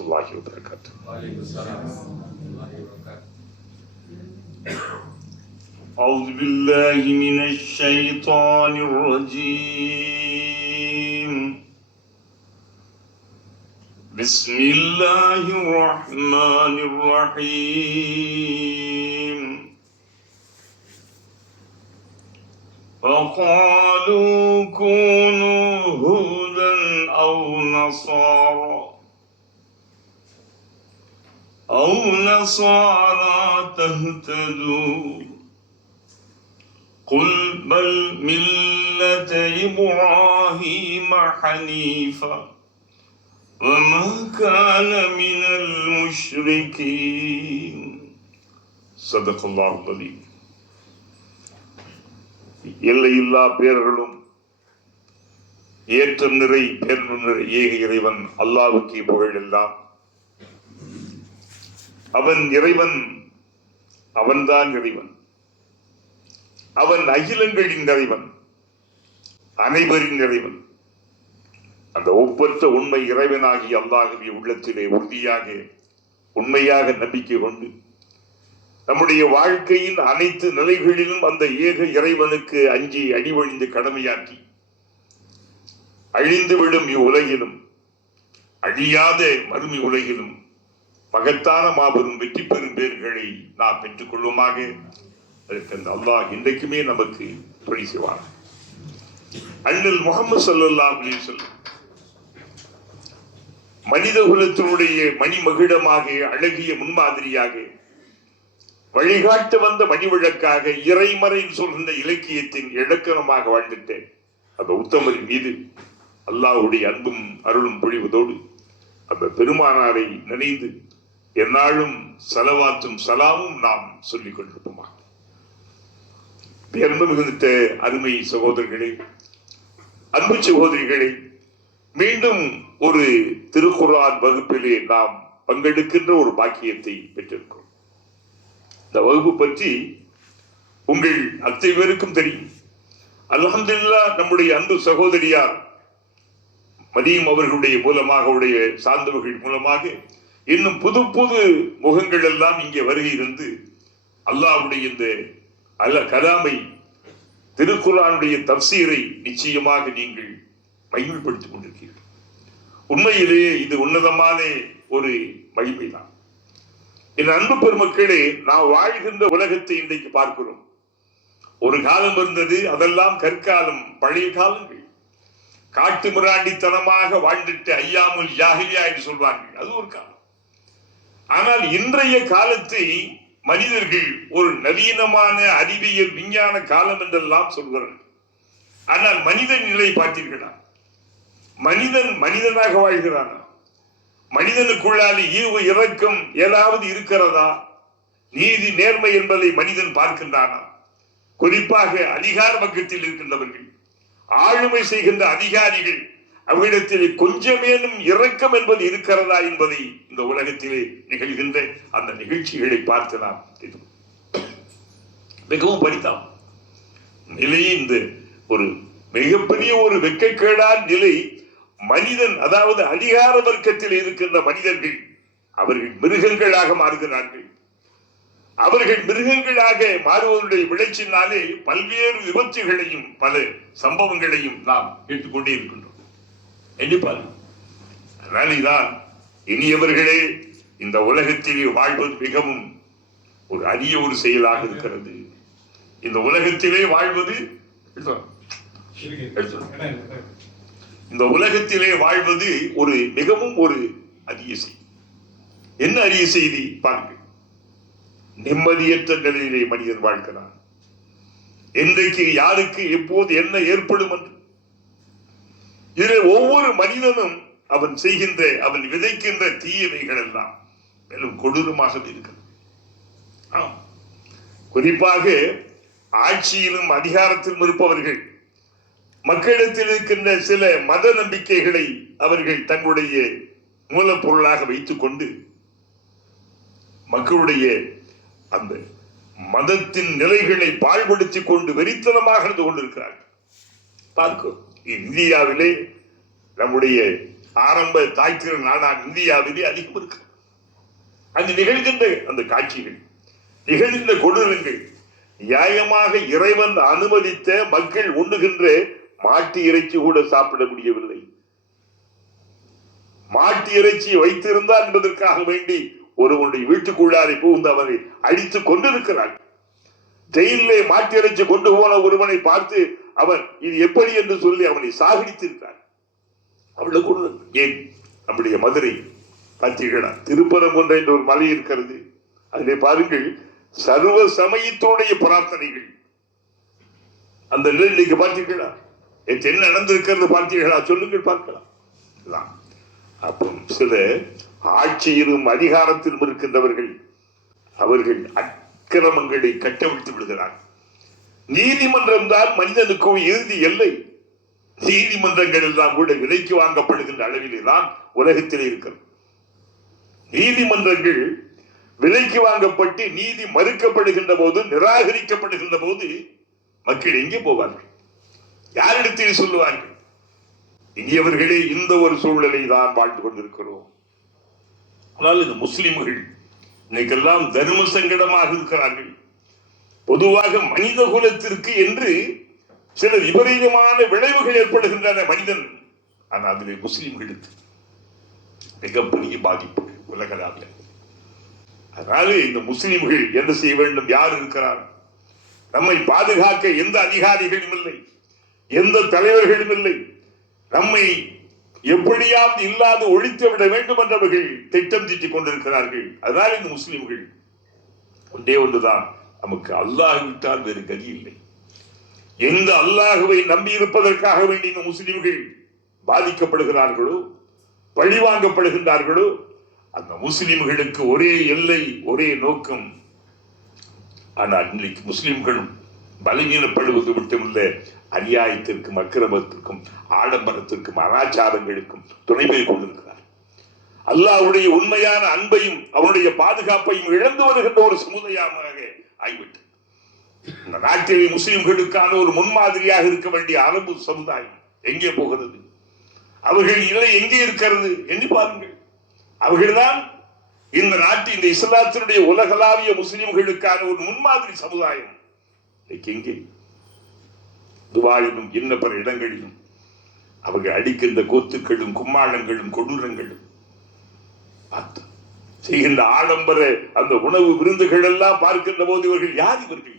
الله وبركاته. وعليكم السلام ورحمة الله وبركاته. أعوذ بالله من الشيطان الرجيم. بسم الله الرحمن الرحيم. فقالوا كونوا هودا أو نصارى تهتدوا قل بل ملة إبراهيم حنيفا وما كان من المشركين. صدق الله العظيم. எல்லையில்லா பேர்களும் ஏற்றம் நிறை பேரும் நிறை ஏக இறைவன் அல்லாஹ்வுக்கே புகழ் எல்லாம். அவன் இறைவன், அவன்தான் இறைவன். அவன் அகிலங்களின் நிறைவன், அனைவரின் நிறைவன். அந்த ஒப்பற்ற உண்மை இறைவனாகி அல்லாஹ்வை உள்ளத்திலே உறுதியாக உண்மையாக நம்பிக்கை கொண்டு நம்முடைய வாழ்க்கையின் அனைத்து நிலைகளிலும் அந்த ஏக இறைவனுக்கு அஞ்சி அடிவழிந்து கடமையாற்றி அழிந்துவிடும் இவ்வுலகிலும் அழியாத மறுமை உலகிலும் மகத்தான மாபெரும் வெற்றி பெறும் பேர்களை நாம் பெற்றுக் கொள்வோமாக. அதற்கு அந்த அல்லாஹ் இன்றைக்குமே நமக்கு துணை செய்வார். அண்ணல் முஹம்மது ஸல்லல்லாஹு அலைஹி வஸல்லம் மனித குலத்தினுடைய மணிமகுடமாக அழகிய முன்மாதிரியாக வழிகாட்ட வந்த மணிவிளக்காக இறைமறை சொல்கின்ற இலக்கியத்தின் இலக்கணமாக வாழ்ந்துட்ட அந்த உத்தமரின் மீது அல்லாஹ்வுடைய அன்பும் அருளும் பொழிவதோடு அந்த பெருமானாரை நினைந்து எந்நாளும் ஸலவாத்தும் ஸலாமும் நாம் சொல்லிக் கொண்டிருப்போமா. பேர்ந்து மிகுந்த அருமை சகோதரர்களே, அன்பு சகோதரிகளே, மீண்டும் ஒரு திருக்குர்ஆன் வகுப்பிலே நாம் பங்கெடுக்கின்ற ஒரு பாக்கியத்தை பெற்றிருக்கிறோம். இந்த வகுப்பு பற்றி உங்கள் அத்தனை பேருக்கும் தெரியும். அல்ஹம்துலில்லாஹ், நம்முடைய அன்பு சகோதரியார் மரியம் அவர்களுடைய மூலமாக, அவருடைய சார்ந்தவர்கள் மூலமாக இன்னும் புது புது முகங்கள் எல்லாம் இங்கே வருகை இருந்து அல்லாஹ்வுடைய இந்த கலாமை, திருக்குர்ஆனுடைய தஃசீரை நிச்சயமாக நீங்கள் மகிமைப்படுத்திக் கொண்டிருக்கிறீர்கள். உண்மையிலேயே இது உன்னதமான ஒரு மகிமைதான். என் அன்பு பெருமக்களே, நாம் வாழ்கின்ற உலகத்தை இன்றைக்கு பார்க்கிறோம். ஒரு காலம் இருந்தது, அதெல்லாம் கற்காலம், பழைய காலங்கள். காட்டு மிராண்டித்தனமாக வாழ்ந்துட்டு ஐயாமுல் ஜாஹிலியா என்று சொல்வார்கள், அது ஒரு காலம். ஆனால் இன்றைய காலத்தை மனிதர்கள் ஒரு நவீனமான அறிவியல் விஞ்ஞான காலம் என்றெல்லாம் சொல்கிறார்கள். ஆனால் மனிதன் நிலை பார்த்தீர்களா? மனிதன் மனிதனாக வாழ்கிறானா? மனிதனுக்குள்ளால் ஈவு இரக்கம் ஏதாவது இருக்கிறதா? நீதி நேர்மை என்பதை மனிதன் பார்க்கின்றானா? குறிப்பாக அதிகார பக்கத்தில் இருக்கின்றவர்கள், ஆளுமை செய்கின்ற அதிகாரிகள், அவரிடத்தில் கொஞ்சமேனும் இரக்கம் என்பது இருக்கிறதா என்பதை இந்த உலகத்திலே நிகழ்கின்ற அந்த நிகழ்ச்சிகளை பார்த்து நாம் மிகவும் படித்தோம். நிலையை இந்த ஒரு மிகப்பெரிய ஒரு வெட்கக்கேடான நிலை மனிதன், அதாவது அதிகார வர்க்கத்தில் இருக்கின்ற மனிதர்கள், அவர்கள் மிருகங்களாக மாறுகிறார்கள். அவர்கள் மிருகங்களாக மாறுவதனுடைய விளைச்சினாலே பல்வேறு விபத்துகளையும் பல சம்பவங்களையும் நாம் கேட்டுக்கொண்டே இருக்கின்றோம். அதனால்தான் இனியவர்களே, இந்த உலகத்திலே வாழ்வது மிகவும் ஒரு அரிய ஒரு செயலாக இருக்கிறது. இந்த உலகத்திலே வாழ்வது இந்த உலகத்திலே வாழ்வது ஒரு மிகவும் ஒரு அரிய செய்தி. என்ன அரிய செய்தி பாருங்கள். நிம்மதியற்ற நிலையிலே மனிதன் வாழ்கிறான். இன்றைக்கு யாருக்கு எப்போது என்ன ஏற்படும் என்று இதில் ஒவ்வொரு மனிதனும் அவன் செய்கின்ற, அவன் விதைக்கின்ற தீயவைகள் எல்லாம் மேலும் கொடூரமாக இருக்கிறது. குறிப்பாக ஆட்சியிலும் அதிகாரத்திலும் இருப்பவர்கள் மக்களிடத்தில் இருக்கின்ற சில மத நம்பிக்கைகளை அவர்கள் தங்களுடைய மூலப்பொருளாக வைத்துக் கொண்டு மக்களுடைய அந்த மதத்தின் நிலைகளை பாழ்படுத்திக் கொண்டு வெறித்தனமாக இருந்து கொண்டிருக்கிறார்கள். பார்க்கும் இந்தியாவிலே நம்முடைய ஆரம்ப தாய்க்கிற நாடான இந்தியாவிலே அதிகம் இருக்கு. அங்கு நிகழ்கின்ற அந்த காட்சிகள், நிகழ்கின்ற கொடூரங்கள், நியாயமாக இறைவன் அனுமதித்த மக்கள் உண்ணுகின்ற மாட்டு இறைச்சி கூட சாப்பிட முடியவில்லை. மாட்டு இறைச்சி வைத்திருந்தார் என்பதற்காக வேண்டி ஒருவனுடைய வீட்டுக்குள்ளாரை புகுந்து அவனை அடித்துக் கொண்டிருக்கிறார். ஜெயிலே மாட்டு இறைச்சி கொண்டு போன ஒருவனை பார்த்து அவன் இது எப்படி என்று சொல்லி அவனை சாகடித்திருக்கிறார். அவ்வளவு கூட ஏன் நம்முடைய மதுரை பார்த்தீர்களா, திருப்பரங்குன்ற என்ற ஒரு மலை இருக்கிறது. அதிலே பாருங்கள், சர்வ சமயத்தோடைய பிரார்த்தனைகள். அந்த நிலை இன்னைக்கு பார்த்தீர்களா? என்ன நடந்திருக்கிறது பார்த்தீர்களா? சொல்லுங்கள் பார்க்கலாம். அப்போ சில ஆட்சியிலும் அதிகாரத்திலும் இருக்கின்றவர்கள் அவர்கள் அக்கிரமங்களை கட்டவிழ்த்து விடுகிறார். நீதிமன்றம் தான் மனிதனுக்கு இறுதி எல்லை. நீதிமன்றங்கள் எல்லாம் கூட விலைக்கு வாங்கப்படுகின்ற அளவிலே தான் உலகத்திலே இருக்கிறது. நீதிமன்றங்கள் விலைக்கு வாங்கப்பட்டு நீதி மறுக்கப்படுகின்ற போது, நிராகரிக்கப்படுகின்ற போது மக்கள் எங்கே போவார்கள்? யாரிடத்தில் சொல்லுவார்கள்? இனியவர்களே, இந்த ஒரு சூழலை தான் வாழ்ந்து கொண்டிருக்கிறோம். ஆனால் இந்த முஸ்லிம்கள் இன்னைக்கெல்லாம் தர்ம சங்கடமாக இருக்கிறார்கள். பொதுவாக மனித குலத்திற்கு என்று சில விபரீதமான விளைவுகள் ஏற்படுகின்றன மனிதன். ஆனால் அதிலே முஸ்லிம்களுக்கு மிகப்பெரிய பாதிப்பு உலகளாவில். அதனால இந்த முஸ்லிம்கள் என்ன செய்ய வேண்டும்? யார் இருக்கிறார்? நம்மை பாதுகாக்க எந்த அதிகாரிகளும் இல்லை, எந்த தலைவர்களும் இல்லை. நம்மை எப்படியாவது இல்லாது ஒழித்து விட வேண்டும் என்றவர்கள் திட்டம் தீட்டிக் கொண்டிருக்கிறார்கள். அதனால் இந்த முஸ்லிம்கள் ஒன்றே ஒன்றுதான், நமக்கு அல்லாஹ் விட்டால் வேறு கதி இல்லை. எந்த அல்லாஹுவை நம்பி இருப்பதற்காக வேண்டி இந்த முஸ்லிம்கள் பாதிக்கப்படுகிறார்களோ, பழிவாங்கப்படுகின்றார்களோ, அந்த முஸ்லிம்களுக்கு ஒரே எல்லை, ஒரே நோக்கம். ஆனால் இன்றைக்கு முஸ்லிம்களும் பலவீனப்படுவது மட்டுமல்ல, அநியாயத்திற்கும் அக்கிரமத்திற்கும் ஆடம்பரத்திற்கும் அனாச்சாரங்களுக்கும் துணை போய் கொண்டிருக்கிறார். அல்லாஹ்வுடைய உண்மையான அன்பையும் அவனுடைய பாதுகாப்பையும் இழந்து வருகின்ற ஒரு சமுதாயமாக ஆகிவிட்டது. இந்த நாட்டில் முஸ்லிம்களுக்கான ஒரு முன்மாதிரியாக இருக்க வேண்டிய அரபு சமுதாயம் எங்கே போகிறது? அவர்கள் நிலை எங்கே இருக்கிறது எண்ணி பாருங்கள். அவர்கள்தான் இந்த நாட்டில் இந்த இஸ்லாத்தினுடைய உலகளாவிய முஸ்லிம்களுக்கான ஒரு முன்மாதிரி சமுதாயம். எங்கே? துபாயிலும் இன்ன பிற இடங்களிலும் அவர்கள் அடிக்கின்ற கூத்துக்களும் கும்மாளங்களும் கொடூரங்களும் செய்கின்ற ஆடம்பர அந்த உணவு விருந்துகள் எல்லாம் பார்க்கின்ற போது இவர்கள் யார்? இவர்கள்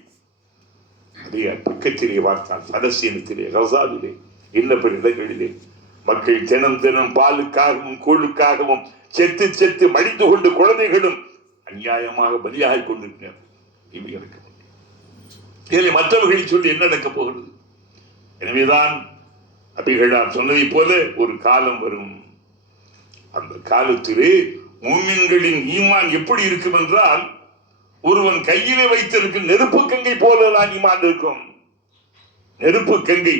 அதே பக்கத்திலே பார்த்தால் பலஸ்தீனத்திலே, கசாவிலே, இன்ன பிற இடங்களிலே மக்கள் தினம் தினம் பாலுக்காகவும் கூழுக்காகவும் செத்து செத்து மடிந்து கொண்டு குழந்தைகளும் அநியாயமாக பலியாகிக் கொண்டிருக்கிறார். இதில் மற்றவர்களை சொல்லி என்ன நடக்கப் போகிறது? எனவேதான் நபிகளார் சொன்னதை போல ஒரு காலம் வரும். அந்த காலத்திலே முஃமின்களின் ஈமான் எப்படி இருக்கும் என்றால், ஒருவன் கையிலே வைத்திருக்கும் நெருப்பு கங்கை போலதான் ஈமான் இருக்கும். நெருப்பு கங்கை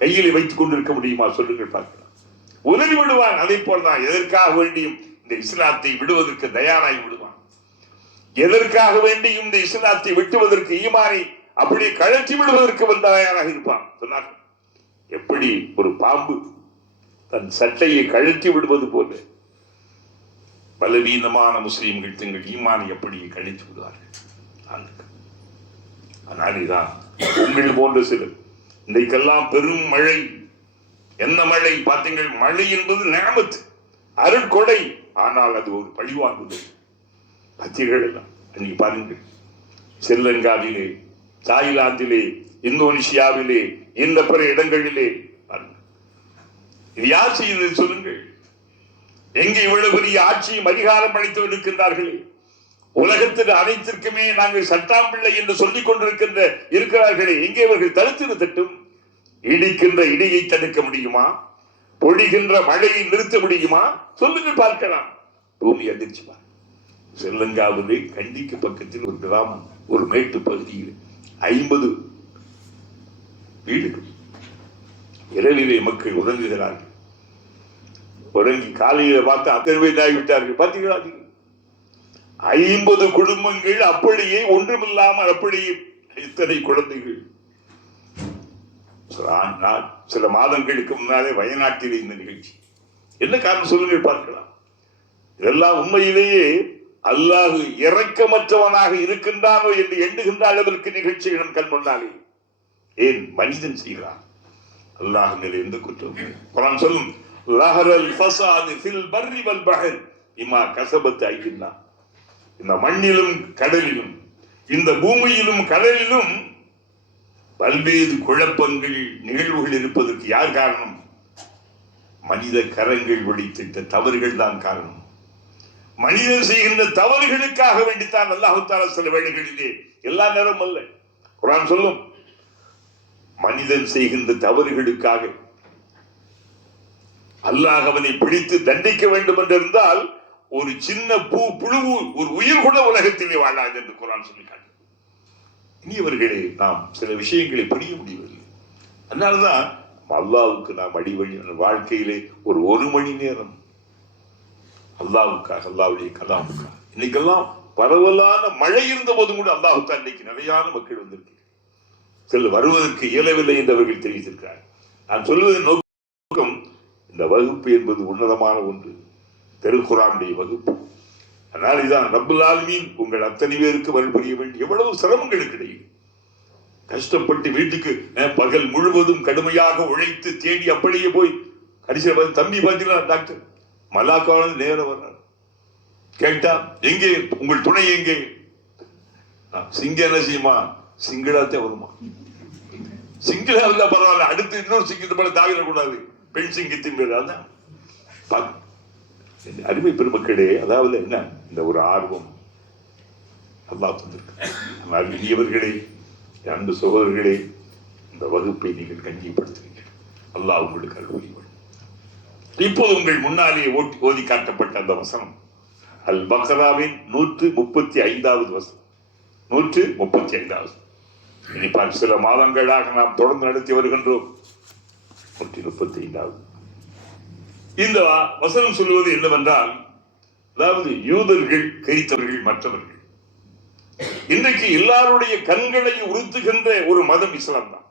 கையிலே வைத்துக் கொண்டிருக்க முடியுமா? சொல்லுங்கள் பார்க்கலாம். உதவி விடுவான். அதை போலதான் எதற்காக வேண்டியும் இந்த இஸ்லாத்தை விடுவதற்கு தயாராகி விடுவான். எதற்காக வேண்டியும் இந்த இஸ்லாத்தை வெட்டுவதற்கு, ஈமானை அப்படி கழற்றி விடுவதற்கு தயாராக இருப்பான். சொன்னார், எப்படி ஒரு பாம்பு தன் சட்டையை கழற்றி விடுவது போல பலவீனமான முஸ்லிம்கள் தங்கள் ஈமானை எப்படி கழித்து விடுவார்கள். அதனால்தான் உங்கள் போன்ற சிலர் இன்றைக்கெல்லாம் பெரும் மழை. என்ன மழை பார்த்தீங்கள்? மழை என்பது நிஅமத், அருட்கொடை. ஆனால் அது ஒரு பழிவாங்குதல். பத்திரிகள் எல்லாம் அன்னைக்கு பாருங்கள், ஸ்ரீலங்காவிலே, தாய்லாந்திலே, இந்தோனேஷியாவிலே, இந்த பிற இடங்களிலே பாருங்கள். இது யார் செய்தது சொல்லுங்கள்? எங்கே இவ்வளவு பெரிய ஆட்சியும் அதிகாரம் அளித்து இருக்கின்றார்களே, உலகத்தில் அனைத்திற்குமே நாங்கள் சட்டாம்பிள்ளை என்று சொல்லிக் கொண்டிருக்கின்ற இருக்கிறார்களே, எங்கே இவர்கள் தடுத்து நிறுத்தட்டும்? இடிக்கின்ற இடியை தடுக்க முடியுமா? பொழிகின்ற மழையை நிறுத்த முடியுமா? சொல்லுங்கள் பார்க்கலாம். பூமி அதிர்ச்சி. ஸ்ரீலங்காவிலே கண்டிக்கு பக்கத்தில் ஒரு கிராமம், ஒரு மேட்டு பகுதியில் 50 வீடுகள். இரவிலே மக்கள் உறங்குகிறார்கள். உறங்கி காலையில பார்த்து அத்தனை பேர் ஆகிவிட்டார்கள். பார்த்தீங்களா? 50 குடும்பங்கள் அப்படியே ஒன்றுமில்லாமல், அப்படியே இத்தனை குழந்தைகள். சில மாதங்களுக்கு முன்னாலே வயநாட்டில் இந்த நிகழ்ச்சி என்ன காரணம் சொல்லுங்கள் பார்க்கலாம். இதெல்லாம் உண்மையிலேயே அல்லாஹ் இரக்கமற்றவனாக இருக்கின்றானோ என்று எண்ணுகின்ற அளவிற்கு நிகழ்ச்சிகள் கண் முன்னாலே. ஏன் மனிதன் செய்கிறான்? அல்லாஹ் மேல் எந்த குற்றம்? குர்ஆன் சொல்லும், லஹரல் ஃபஸாது ஃபில் பர்ரி வல் பஹர் பிமா கஸபத் ஐதின்னா. இந்த மண்ணிலும் கடலிலும், இந்த பூமியிலும் கடலிலும் பல்வேறு குழப்பங்கள் நிகழ்வுகள் இருப்பதற்கு யார் காரணம்? மனித கரங்கள் ஒழித்திட்ட தவறுகள் தான் காரணம். மனிதன் செய்கின்ற தவறுகளுக்காக வேண்டித்தான் அல்லாஹ் தஆலா சில வேளைகளிலே, எல்லா நேரம் அல்ல. குர்ஆன் சொல்லும், மனிதன் செய்கின்ற தவறுகளுக்காக அல்லாஹ் அவனை பிடித்து தண்டிக்க வேண்டும் என்றிருந்தால் ஒரு சின்ன புழுவு, ஒரு உயிர் கூட உலகத்திலே வாழாது என்று குர்ஆன் சொல்லி காட்டு. இனியவர்களே, நாம் சில விஷயங்களை புரிய முடியவில்லை. அதனால்தான் அல்லாஹ்வுக்கு நாம் அடிவழி வாழ்க்கையிலே ஒரு மணி நேரம் அல்லாஹ்வுக்காக, அல்லாஹ்வுடைய கலாமுக்காக. இன்னைக்கெல்லாம் பரவலான மழை இருந்த போதும் கூட அல்லாஹ் தான் இன்னைக்கு நிறையான மக்கள் வந்திருக்கு. சில வருவதற்கு இயலவில்லை என்று அவர்கள் தெரிவித்திருக்கிறார். நான் சொல்வதன் நோக்கம், இந்த வகுப்பு என்பது உன்னதமான ஒன்று, திருக்குர்ஆனுடைய வகுப்பு. அதனால் இதான் ரப்புல் ஆலமீன் உங்கள் அத்தனை பேருக்கு வழிபுரிய வேண்டிய எவ்வளவு சிரமங்களுக்கு இடையே கஷ்டப்பட்டு வீட்டுக்கு பகல் முழுவதும் கடுமையாக உழைத்து தேடி அப்படியே போய் கடைசியில் தம்பி பார்த்தீங்களா டாக்டர் மலாக்காவது நேரம் வர்றார். கேட்டா எங்கே உங்கள் துணை எங்கே? சிங்க என்ன செய்யுமா? சிங்களாத்தே வருமா? சிங்களா இருந்தா பரவாயில்ல, அடுத்து இன்னொரு சிங்கத்தை போல தாவிடக்கூடாது, பெண் சிங்கத்தின் பேர். அதான் அருமை பெருமக்களே, அதாவது என்ன, இந்த ஒரு ஆர்வம் அல்லாஹ் தந்திருக்கு. ஆனால் இனியவர்களே, அன்பு சகோதரர்களே, இந்த வகுப்பை நீங்கள் கண்ணியப்படுத்துவீர்கள், அல்லாஹ் உங்களுக்கு அருள் புரிவார். இப்போது உங்கள் முன்னாலே ஓதி காட்டப்பட்ட அந்த வசனம் அல் பக்ராவின் 135வது வசனம். 135வது. இனி சில மாதங்களாக நாம் தொடர்ந்து நடத்தி வருகின்றோம். 135வது இந்த வசனம் சொல்வது என்னவென்றால், அதாவது யூதர்கள், கிறிஸ்தவர்கள், மற்றவர்கள், இன்றைக்கு எல்லாருடைய கண்களை உறுத்துகின்ற ஒரு மதம் இஸ்லாம் தான்.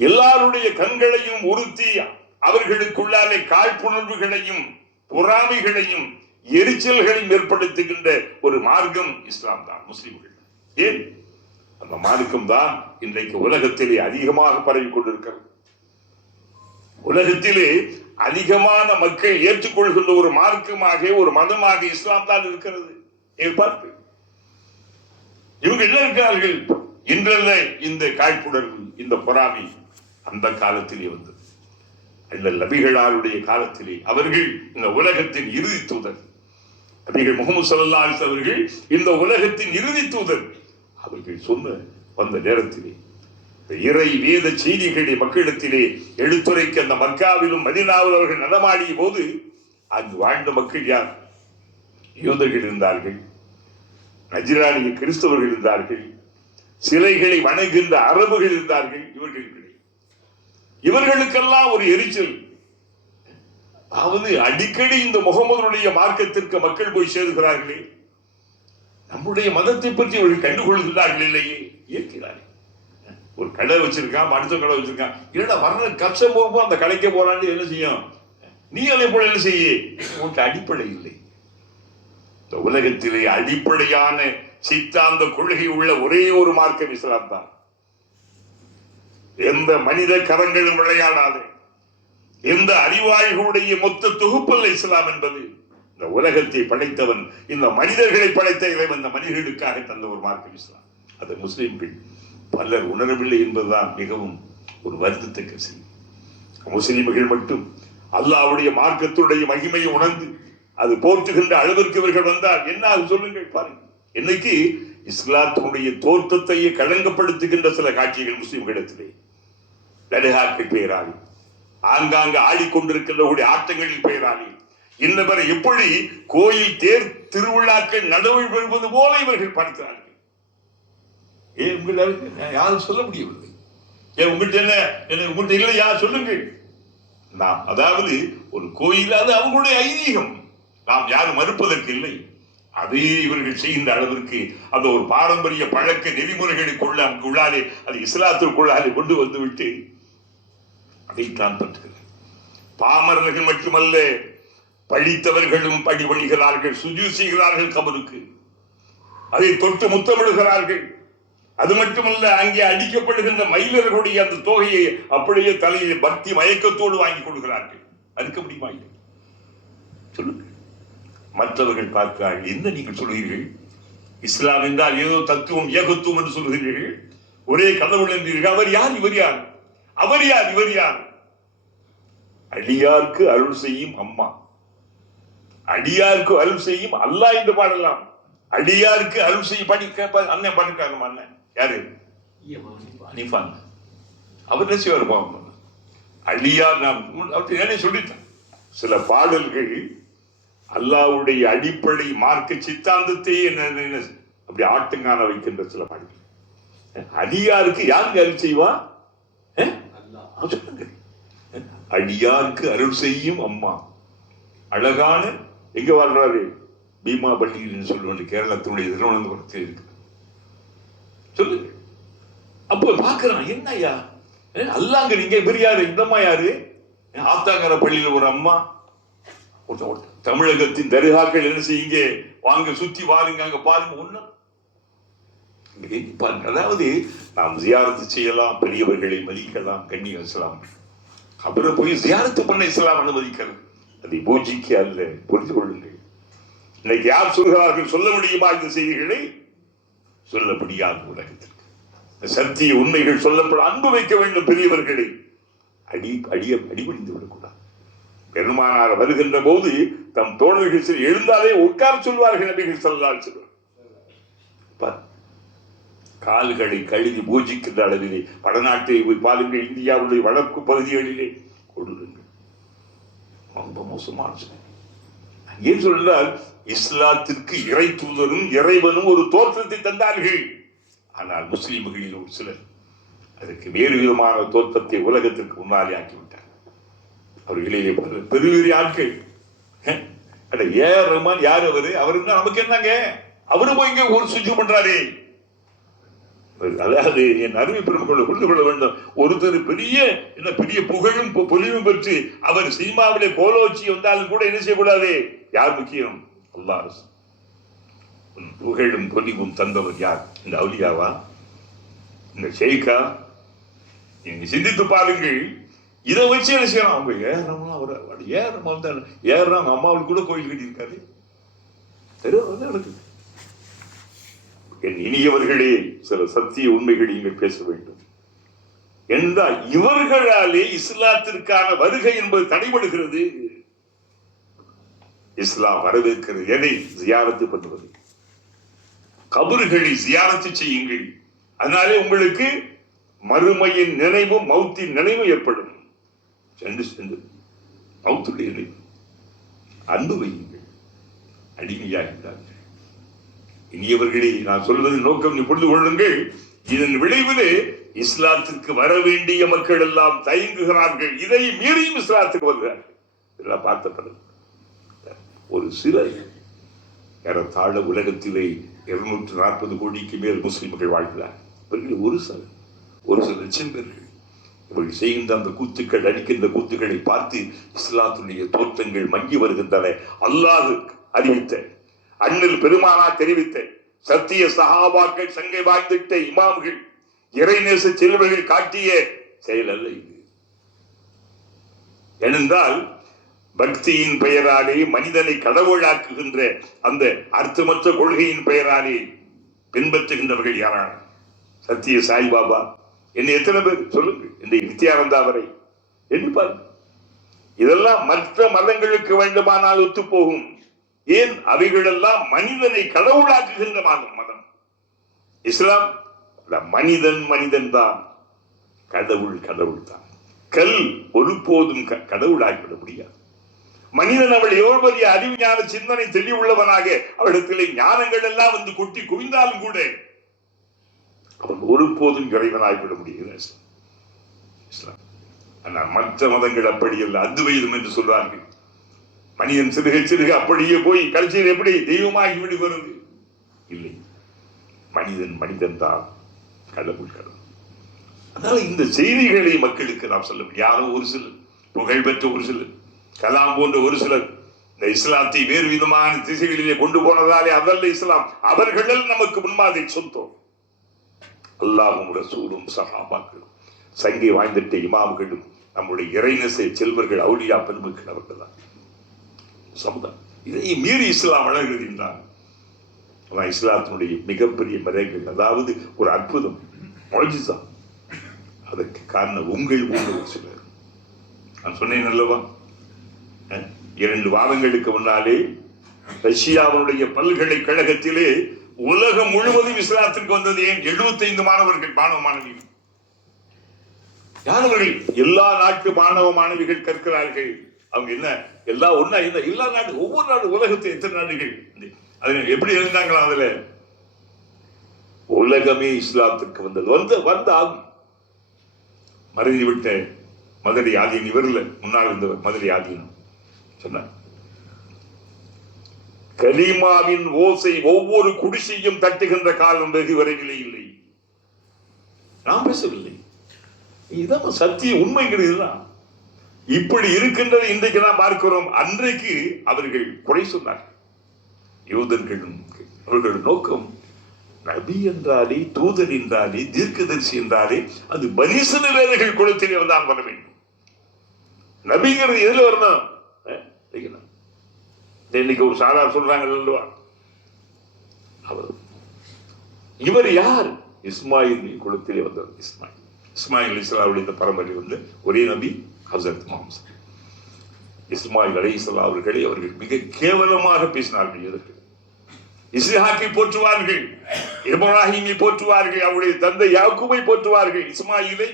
எல்லாருடைய கண்களையும் உறுத்தி அவர்களுக்குள்ளாலே காழ்ப்புணர்வுகளையும் பொறாமைகளையும் எரிச்சல்களையும் ஏற்படுத்துகின்ற ஒரு மார்க்கம் இஸ்லாம் தான், முஸ்லிம்கள். ஏன்? அந்த மார்க்கம் தான் இன்றைக்கு உலகத்திலே அதிகமாக பரவி கொண்டிருக்கிறது. உலகத்திலே அதிகமான மக்கள் ஏற்றுக்கொள்கின்ற ஒரு மார்க்கமாக, ஒரு மதமாக இஸ்லாம் தான் இருக்கிறது. பார்த்து இவங்க என்ன இருக்கிறார்கள்? இன்றல்ல இந்த காழ்ப்புணர்வு, இந்த பொறாமை அந்த காலத்திலே வந்தது. நபிகளாருடைய காலத்திலே அவர்கள் இந்த உலகத்தின் இறுதி தூதர். நபிகள் முஹம்மது ஸல்லல்லாஹு அலைஹி வஸல்லம் அவர்கள் இந்த உலகத்தின் இறுதி தூதர். அவர்கள் சொன்ன வந்த நேரத்திலே இறை வேத செய்திகளை மக்களிடத்திலே எடுத்துரைக்க அந்த மக்காவிலும் மதீனாவிலும் அவர்கள் நடமாடிய போது அங்கு வாழ்ந்த மக்கள் யார்? யூதர்கள் இருந்தார்கள், நஜ்ரானிய கிறிஸ்தவர்கள் இருந்தார்கள், சிலைகளை வணங்குகின்ற அரபுகள் இருந்தார்கள். இவர்களுக்கெல்லாம் ஒரு எரிச்சல். அதாவது அடிக்கடி இந்த முகமதுடைய மார்க்கத்திற்கு மக்கள் போய் சேருகிறார்களே, நம்முடைய மதத்தை பற்றி அவர்கள் கண்டுகொள்கிறார்கள் இல்லையே, ஏற்கிறார்கள். ஒரு கடை வச்சிருக்கான், அடுத்த கடை வச்சிருக்கான், இல்லடா வர்ற கஷ்டம் போகும்போது அந்த கடைக்கு போறான்னு என்ன செய்யும்? நீ அதை போல என்ன செய்ய? உனக்கு அடிப்படை இல்லை. இந்த உலகத்திலே அடிப்படையான சித்தாந்த கொள்கை உள்ள ஒரே ஒரு மார்க்கம் இஸ்லாம் தான். எந்த மனித கரங்களும் விளையாடாத, எந்த அறிவாளிகளுடைய மொத்த தொகுப்பல்ல இஸ்லாம் என்பது. இந்த உலகத்தை படைத்தவன், இந்த மனிதர்களை படைத்த இறைவன், இந்த மனிதர்களுக்காக தந்த ஒரு மார்க்கம் இஸ்லாம். அது முஸ்லிம்கள் பலர் உணரவில்லை என்பதுதான் மிகவும் ஒரு வருத்தத்தக்க செய்தி. முஸ்லிம்கள் மட்டும் அல்லாஹ்வுடைய மார்க்கத்துடைய மகிமையை உணர்ந்து அது போற்றுகின்ற அளவிற்கு இவர்கள் வந்தால் என்ன ஆகும் சொல்லுங்கள் பாருங்கள். இன்னைக்கு இஸ்லாத்தினுடைய தோற்றத்தையே களங்கப்படுத்துகின்ற சில காட்சிகள் முஸ்லிம்களிடத்திலே தர்காக்கள் பெயராளி, ஆங்காங்கு ஆடிக்கொண்டிருக்கின்ற ஆட்டங்களில் பெயராளி, இன்னவரை எப்படி கோயில் தேர் திருவிழாக்கள் நடுவில் வருவது போல இவர்கள் பார்க்கிறார்கள். ஏன் உங்களால் யாரும் சொல்ல முடியவில்லை? ஏன் உங்கள்கிட்ட என்ன உங்கள்கிட்ட இல்லை? யார் சொல்லுங்கள். நாம் அதாவது ஒரு கோயில், அது அவங்களுடைய ஐதீகம், நாம் யாரும் மறுப்பதற்கு இல்லை. அதே இவர்கள் செய்கின்ற அளவிற்கு அந்த ஒரு பாரம்பரிய பழக்க நெறிமுறைகளுக்குள்ள அங்குள்ளாலே, அது இஸ்லாத்திற்குள்ளாலே கொண்டு வந்துவிட்டு அதைத்தான் பற்றுகிறார். பாமரர்கள் மட்டுமல்ல, படித்தவர்களும் படிபடுகிறார்கள், சுஜூத் செய்கிறார்கள் கபருக்கு, அதை தொட்டு முத்தமிடுகிறார்கள். அது மட்டுமல்ல, அங்கே அடிக்கப்படுகின்ற மயிலர்களுடைய அந்த தொகையை அப்படியே தலையில் பக்தி மயக்கத்தோடு வாங்கி கொள்கிறார்கள். அதுக்கு முடியுமா? சொல்லுங்க. மற்றவர்கள் பார்க்கிறார்கள், என்ன நீங்கள் சொல்கிறீர்கள்? இஸ்லாம் என்றால் ஏதோ தத்துவம் ஏகத்துவம் என்று சொல்கிறீர்கள், ஒரே கடவுள் என்றீர்கள். அவர் யார்? இவர் யார்? அவர் யார்? இவர் யார்? அடியார்க்கு அருள் செய்யும் அம்மா, அடியாருக்கு அருள் செய்யும் அல்லாஹ் என்று பாடலாம். அடியாருக்கு அருள் செய்யும் அண்ணன் பாடுக்காரமா? அண்ணன் யாரு? அவர் என்ன செய்வார்? அடியார் நாம் அவர் சொல்லிட்டான். சில பாடல்கள் அல்லாஹ்வுடைய அடிப்படை மார்க்க சித்தாந்தத்தையே அப்படி ஆட்டுங்கான வைக்கின்ற சில பாடல்கள். அடியாருக்கு யாருக்கு அருள் செய்வா? அடியாருக்கு அருள் செய்யும் அம்மா. அழகான எங்க வாழ்றாரு? பீமா பள்ளியில் சொல்லுவாங்க, கேரளத்தினுடைய திருவனந்தபுரத்தில் இருக்கு. சொல்லுங்க. அப்ப பாக்குறான், என்னையா அல்லாங்க நீங்க பெரியாரு, இந்தம்மா யாரு? ஆத்தாங்கர பள்ளியில் ஒரு அம்மா. தமிழகத்தின் தர்காக்கள் என்ன செய்யுங்க, வாங்க சுத்தி வாருங்க, அங்க பாருங்க. ஒண்ணு பாருங்க. அதாவது நாம் ஜியாரத்து செய்யலாம், பெரியவர்களை மதிக்கலாம், கண்ணியம் இஸ்லாம். அப்புறம் போய் ஜியாரத்து பண்ண இஸ்லாம் அனுமதிக்கிறது, அதை பூஜிக்க அல்ல. புரிந்து கொள்ளுங்கள். இன்னைக்கு யார் சொல்கிறார்கள்? சொல்ல முடியுமா இந்த செய்திகளை? சொல்ல முடியாது. உலகத்திற்கு சத்திய உண்மைகள் சொல்லப்பட அன்பு வைக்க வேண்டும். பெரியவர்களை அடிபடிந்து விடக்கூடாது. பெருமானார் வருகின்ற போது தம் தோழர்கள் எழுந்தாலே உட்கார சொல்வார்கள். நபிகள் ஸல்லல்லாஹு அலைஹி வஸல்லம் கால்களை கழுவி பூஜிக்கின்ற அளவிலே வடநாட்டை போய் பாருங்கள், இந்தியாவுடைய வடக்கு பகுதிகளிலே கொடுங்கள். ரொம்ப மோசமான ஏன் சொன்னால், இஸ்லாத்திற்கு இறை தூதரும் இறைவனும் ஒரு தோற்றத்தை தந்தார்கள். ஆனால் முஸ்லிம்களில் ஒரு சிலர் அதற்கு வேறு விதமான தோற்றத்தை உலகத்திற்கு முன்னாலே ஆக்கிவிட்டார். அவர்களே பெரிய ஆட்கள். ஏஆர் ரஹ்மான் யார்? அவரு நமக்கு என்னங்க, அவரு போய் இங்க ஒரு சுஜு பண்றாரு. அதாவது என் அருமை பெருமக்களை புரிந்து கொள்ள வேண்டும். ஒருத்தர் பெரிய புகழும் பொலிவும் பெற்று அவர் சினிமாவிலே கோலோச்சி வந்தாலும் கூட என்ன செய்யக்கூடாது? யார் முக்கியம்? அல்லாஹ். புகழும் பொலிவும் தந்தவர் யார்? இந்த அவுலியாவா? இந்த ஷேக்கா? நீங்க சிந்தித்து பாருங்கள். இதை வச்சு என்ன செய்யலாம்? அவங்க ஏறாம அம்மாவுக்கு கூட கோயில் கட்டியிருக்காரு. நடக்குது. என் இனியவர்களே, சில சத்திய உண்மைகளை நீங்கள் பேச வேண்டும் என்றால் இவர்களாலே இஸ்லாத்திற்கான வருகை என்பது தடைபடுகிறது. இஸ்லாம் வரவேற்கிறது எதை? ஜியாரத்து பண்ணுவது. கபறுகளை ஜியாரத்து செய்யுங்கள். அதனாலே உங்களுக்கு மறுமையின் நினைவும் மௌத்தின் நினைவும் ஏற்படும். சென்று சென்று மௌத்துடைய நினைவு அன்பு வையுங்கள். அடிமையாகின்றார்கள். இனியவர்களே, நான் சொல்வதன் நோக்கம் நீ புரிந்து கொள்ளுங்கள். இதன் விளைவிலே இஸ்லாத்திற்கு வர வேண்டிய மக்கள் எல்லாம் தயங்குகிறார்கள். இதை மீறியும் இஸ்லாத்துக்கு வருகிறார்கள். இதெல்லாம் பார்த்த ஒரு சிலர் ஏறத்தாழ உலகத்திலே 240 கோடிக்கு மேல் முஸ்லிம்கள் வாழ்கிறார். இவர்கள் ஒரு சில லட்சம் பேர்கள். இவர்கள் செய்கின்ற அந்த கூத்துக்கள், அடிக்கின்ற கூத்துக்களை பார்த்து இஸ்லாத்துடைய தோற்றங்கள் மங்கி வருகின்றன. அல்லாஹ் அறிவித்த, அண்ணல் பெருமானா தெரிவித்த, சத்திய சஹாபாக்கள் சங்கை வாய்ந்திட்ட இமாம்கள், இறைநேச செல்வர்கள் காட்டிய செயல் அல்ல இது. ஏனென்றால் பக்தியின் பெயராலே மனிதனை கடவுளாக்குகின்ற அந்த அர்த்தமற்ற கொள்கையின் பெயராலே பின்பற்றுகின்றவர்கள் யாரான? சத்திய சாய்பாபா என்ன எத்தனை பேர் சொல்லுங்க. இந்த நித்யானந்தா வரை எண்ணி பாருங்க. இதெல்லாம் மற்ற மதங்களுக்கு வேண்டுமானால் ஒத்து போகும். ஏன்? அவைகளெல்லாம் மனிதனை கடவுளாக்குகின்ற மதம். இஸ்லாம் மனிதன் தான், கடவுள் தான். கல் ஒருபோதும் கடவுளாகிவிட முடியாது. மனிதன் அவள் எவ்வளவு பெரிய அறிவுஞான சிந்தனை தெளிவுள்ளவனாக அவளிடத்திலே ஞானங்கள் எல்லாம் வந்து கொட்டி குவிந்தாலும் கூட அவன் ஒருபோதும் இறைவனாகிவிட முடியாது. இஸ்லாம். ஆனால் மற்ற மதங்கள் அப்படி அல்ல. அத்வைதம் என்று சொல்றார்கள். மனிதன் சிறுக அப்படியே போய் கடைசியில் எப்படி தெய்வமாகி விடுகிறது? இல்லை, மனிதன் தான், கடவுள். அதனால இந்த செய்திகளை மக்களுக்கு நாம் சொல்ல முடியும். யாரோ ஒரு சிலர் புகழ்பெற்ற ஒரு சிலர், கலாம் போன்ற ஒரு சிலர் இந்த இஸ்லாத்தை வேறு விதமான திசைகளிலே கொண்டு போனதாலே அதல்ல இஸ்லாம். அவர்கள் நமக்கு முன்மாதிரி சொந்தம். அல்லாஹ்வும் ரசூலும் சஹாபாக்களும் சங்கை வாய்ந்திட்ட இமாம்களும் நம்முடைய இறைநேச செல்வர்கள் அவுலியா பெருமக்கள் அவர்கள் தான் சமுதாயம். இதை மீறி இஸ்லாம் வளர்கிறது என்றால் இஸ்லாத்தினுடைய மிகப்பெரிய மறைகள், அதாவது ஒரு அற்புதம், முஅஜிஸா. அதற்கு காரணம் உங்கள் போன்ற ஒரு சிலர். நான் சொன்னேன் அல்லவா, 2 வாரங்களுக்கு முன்னாலே ரஷ்யாவுடைய பல்கலைக்கழகத்திலே உலகம் முழுவதும் இஸ்லாத்திற்கு வந்தது ஏன்? 75 மாணவர்கள், மாணவ மாணவிகள். யானவர்கள் எல்லா நாட்டு மாணவ மாணவிகள் கற்கிறார்கள். அவங்க என்ன எல்லாம் ஒன்னா என்ன, எல்லா நாடு, ஒவ்வொரு நாடு, உலகத்தில் எத்தனை நாடுகள் அது எப்படி இருந்தாங்களா? அதுல உலகமே இஸ்லாத்திற்கு வந்தது. வந்த ஆகும். மறைந்து விட்ட மதுரை ஆதீன், இவர்ல முன்னால் இருந்தவர் மதுரை ஆதீன் சொன்னார், கலிமாவின் ஓசை ஒவ்வொரு குடிசையும் தட்டுகின்ற காலம் வெகு விரைவிலே இல்லை. நாம் பேசவில்லை, இதான் சத்திய உண்மைங்கிறது. இப்படி இருக்கின்றது. இன்றைக்கு நாம் பார்க்கிறோம். அன்றைக்கு அவர்கள் குறை சொன்னார்கள். யூதர்களும் அவர்கள் நோக்கம் நபி என்றாலே, தூதர் என்றாலே, தீர்க்கதரிசி என்றாலே அது பனி இஸ்ரவேலர்கள் குலத்திலே தான் வர வேண்டும். நபிங்கிறது எதுல வரணும்? இன்னைக்கு ஒரு சாதாரண சொல்றாங்க அல்லவா, அவர் இவர் யார்? இஸ்மாயில் குலத்திலே வந்தவர். இஸ்மாயில் இஸ்லாமுடைய பரம்பரை ஒரே நபி ஹஸரத் முஹம்மது. இஸ்மாயில் அலைஹிஸ்ஸலாம் அவர்களை அவர்கள் மிக கேவலமாக பேசினார்கள். எதற்கு? இஸ்ஹாக்கை போற்றுவார்கள், இப்ராஹீமை போற்றுவார்கள், அவருடைய தந்தை யாக்கூபை போற்றுவார்கள், இஸ்மாயிலை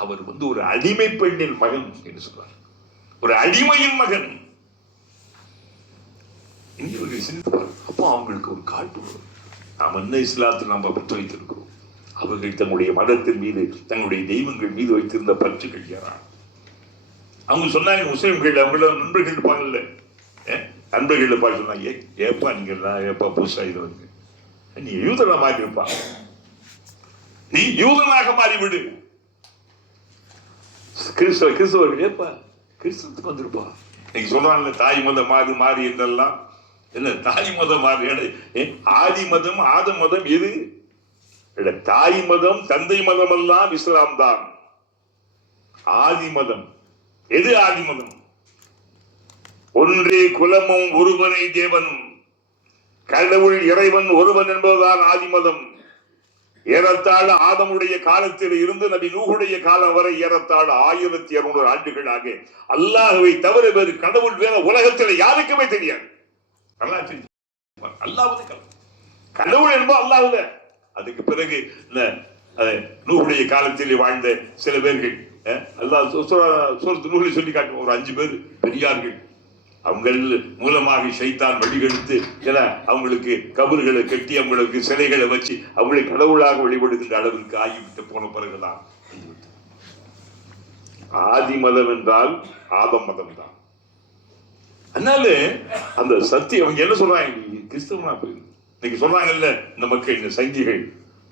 அவர் ஒரு அடிமை பெண்ணின் மகன் என்று சொல்வார், ஒரு அடிமையின் மகன். அப்போ அவங்களுக்கு ஒரு காட்டு, நாம் என்ன இஸ்லாத்தில் நாம் பற்று வைத்திருக்கிறோம். அவர்கள் தங்களுடைய மதத்தின் மீது, தங்களுடைய தெய்வங்கள் மீது வைத்திருந்த பற்றுகள் யாரா. அவங்க சொன்னாங்க, முஸ்லிம்கள் அவங்கள நண்பர்கள் இருப்பாங்கல்ல, நண்பர்கள் இருப்பாங்க. சொன்னாங்க, ஏப்பா நீங்க ஏப்பா புதுசா இது வந்து நீ யூதனா மாறி இருப்பா, நீ யூதனாக மாறிவிடு. கிறிஸ்தவர்கள் ஏப்பா கிறிஸ்தவத்துக்கு வந்திருப்பா. நீங்க சொல்றாங்க தாய் மதம் மாறி என்றெல்லாம். என்ன தாய் மதம் மாறி? ஆதி மதம் ஆத மதம் எது? தாய் மதம் தந்தை மதம் எல்லாம் இஸ்லாம் தான். ஆதி மதம் எது? ஆதி மதம் ஒன்றே குலமும் ஒருவனை தேவனும், கடவுள் இறைவன் ஒருவன் என்பதுதான் ஆதி மதம். ஏறத்தாழ ஆதமுடைய காலத்தில் இருந்து நபி நூஹுடைய காலம் வரை ஏறத்தாழ 1200 ஆண்டுகளாக அல்லாஹ்வை தவிர வேறு கடவுள் வேற உலகத்தில் யாருக்குமே தெரியாது. கடவுள் என்பது அல்லாஹ். அதுக்கு பிறகு நூஹுடைய காலத்தில் வாழ்ந்த சில பேர்கள் அல்லாஹ் சூரத்து நூஹ்ல சொல்லி காட்டும், ஒரு 5 பேர் பெரியார்கள். அவங்கள் மூலமாக ஷைத்தான் வழிகெடுத்து அவங்களுக்கு கபறுகளை கட்டி, அவங்களுக்கு சிலைகளை வச்சு அவங்களை கடவுளாக வழிபடுகின்ற அளவிற்கு ஆகிவிட்டு போன பிறகுதான் ஆதி மதம் என்றால் ஆதம் மதம் தான். அதனால அந்த சத்தியம் அவங்க என்ன சொல்றாங்க? கிறிஸ்தவனா போய் இன்னைக்கு சொல்றாங்கல்ல இந்த மக்கள், இந்த சங்கிகள்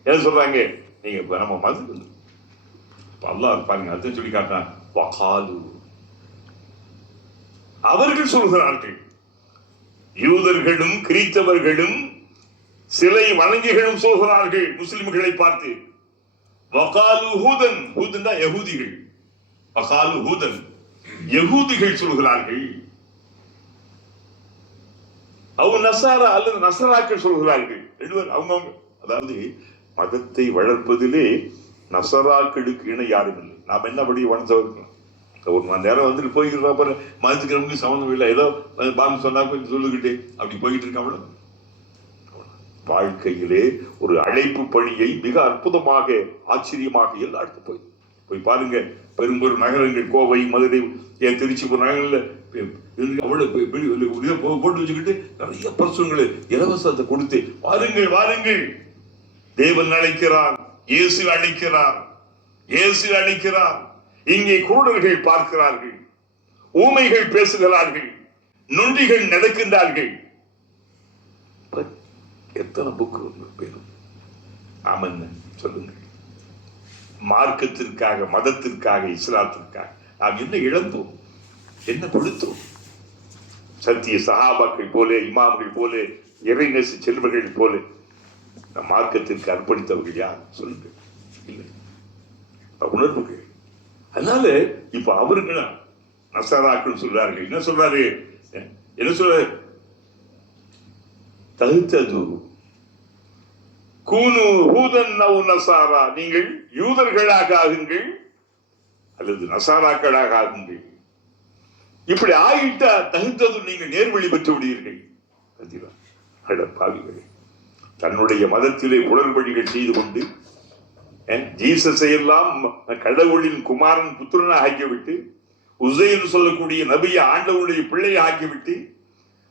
என்ன சொல்றாங்க? நீங்க நம்ம மதம் அல்லாஹ் பாருங்க, அதான் சொல்லி காட்டான், வகாலு அவர்கள் சொல்கிறார்கள். யூதர்களும் கிறிஸ்தவர்களும் சிலை வணங்கிகளும் சொல்கிறார்கள் முஸ்லிம்களை பார்த்து, வகாலு ஹூதன், ஹூதன் தான் யஹூதிகள், வகாலு ஹூதன் யஹூதிகள் சொல்கிறார்கள். அவங்க நசாரா அல்லது நசராக்கள் சொல்கிறார்கள். அவங்க அதாவது மதத்தை வளர்ப்பதிலே நசராக்களுக்கு இணை யாரும் இல்லை. நாம் என்னபடி வளர்ந்தவர்கள் ஒரு மணி நேரம் வந்துட்டு போய்கிட்டு அப்புறம் மதத்துக்கு நமக்கு சம்மந்தம் இல்லை, ஏதோ பாங்க சொன்னா கொஞ்சம் சொல்லுகிட்டே அப்படி போய்கிட்டு இருக்க. அவ்வளவு வாழ்க்கையிலே ஒரு அழைப்பு பணியை மிக அற்புதமாக ஆச்சரியமாக எல்லா இடத்தும் போய் பாருங்க. பெரும்பெரும் நகரங்கள், கோவை, மதுரை, திருச்சி போன்ற நகரங்கள்ல அவ்வளவு போட்டு வச்சுக்கிட்டு நிறைய பரிசுகளை இலவசத்தை கொடுத்து வாருங்கள் வாருங்கள், தேவன் அழைக்கிறார், இயேசு அழைக்கிறார், இயேசு அழைக்கிறார். இங்கே குருடர்கள் பார்க்கிறார்கள், ஊமைகள் பேசுகிறார்கள், நொண்டிகள் நடக்கின்றார்கள். எத்தனை புக்கு பேரும் ஆமன் சொல்லுங்க. மார்க்கத்திற்காக, மதத்திற்காக, இஸ்லாத்திற்காக நாம் என்ன இழந்தோம், என்ன கொடுத்தோம்? சத்திய சகாபாக்கள் போல, இமாம்கள் போல, இறைநேச செல்வர்கள் போல நம் மார்க்கத்திற்கு அர்ப்பணித்தவர்கள் யார் சொல்லுங்க? இல்லை. உணர்வுகள். அதனால இப்ப அவர்கள் நசாராக்கள் சொல்றார்கள். என்ன சொல்றாரு? என்ன சொல்ற? தகுத்தது கூனு ஹூதன் நவ் நசாரா, நீங்கள் யூதர்களாக ஆகுங்கள் அல்லது நசாராக்களாக ஆகுங்கள். இப்படி ஆகிட்டா தகுத்தது நீங்கள் நேர்வழி பெற்று விடுவீர்கள். பாவிகளே, தன்னுடைய மதத்திலே உடற்படிகள் செய்து கொண்டு ஜீசஸை எல்லாம் கடவுளின் குமாரன் புத்திரனாக ஆக்கிவிட்டு, உசைர் சொல்லக்கூடிய நபியை ஆண்டவனுடைய பிள்ளையை ஆக்கிவிட்டு,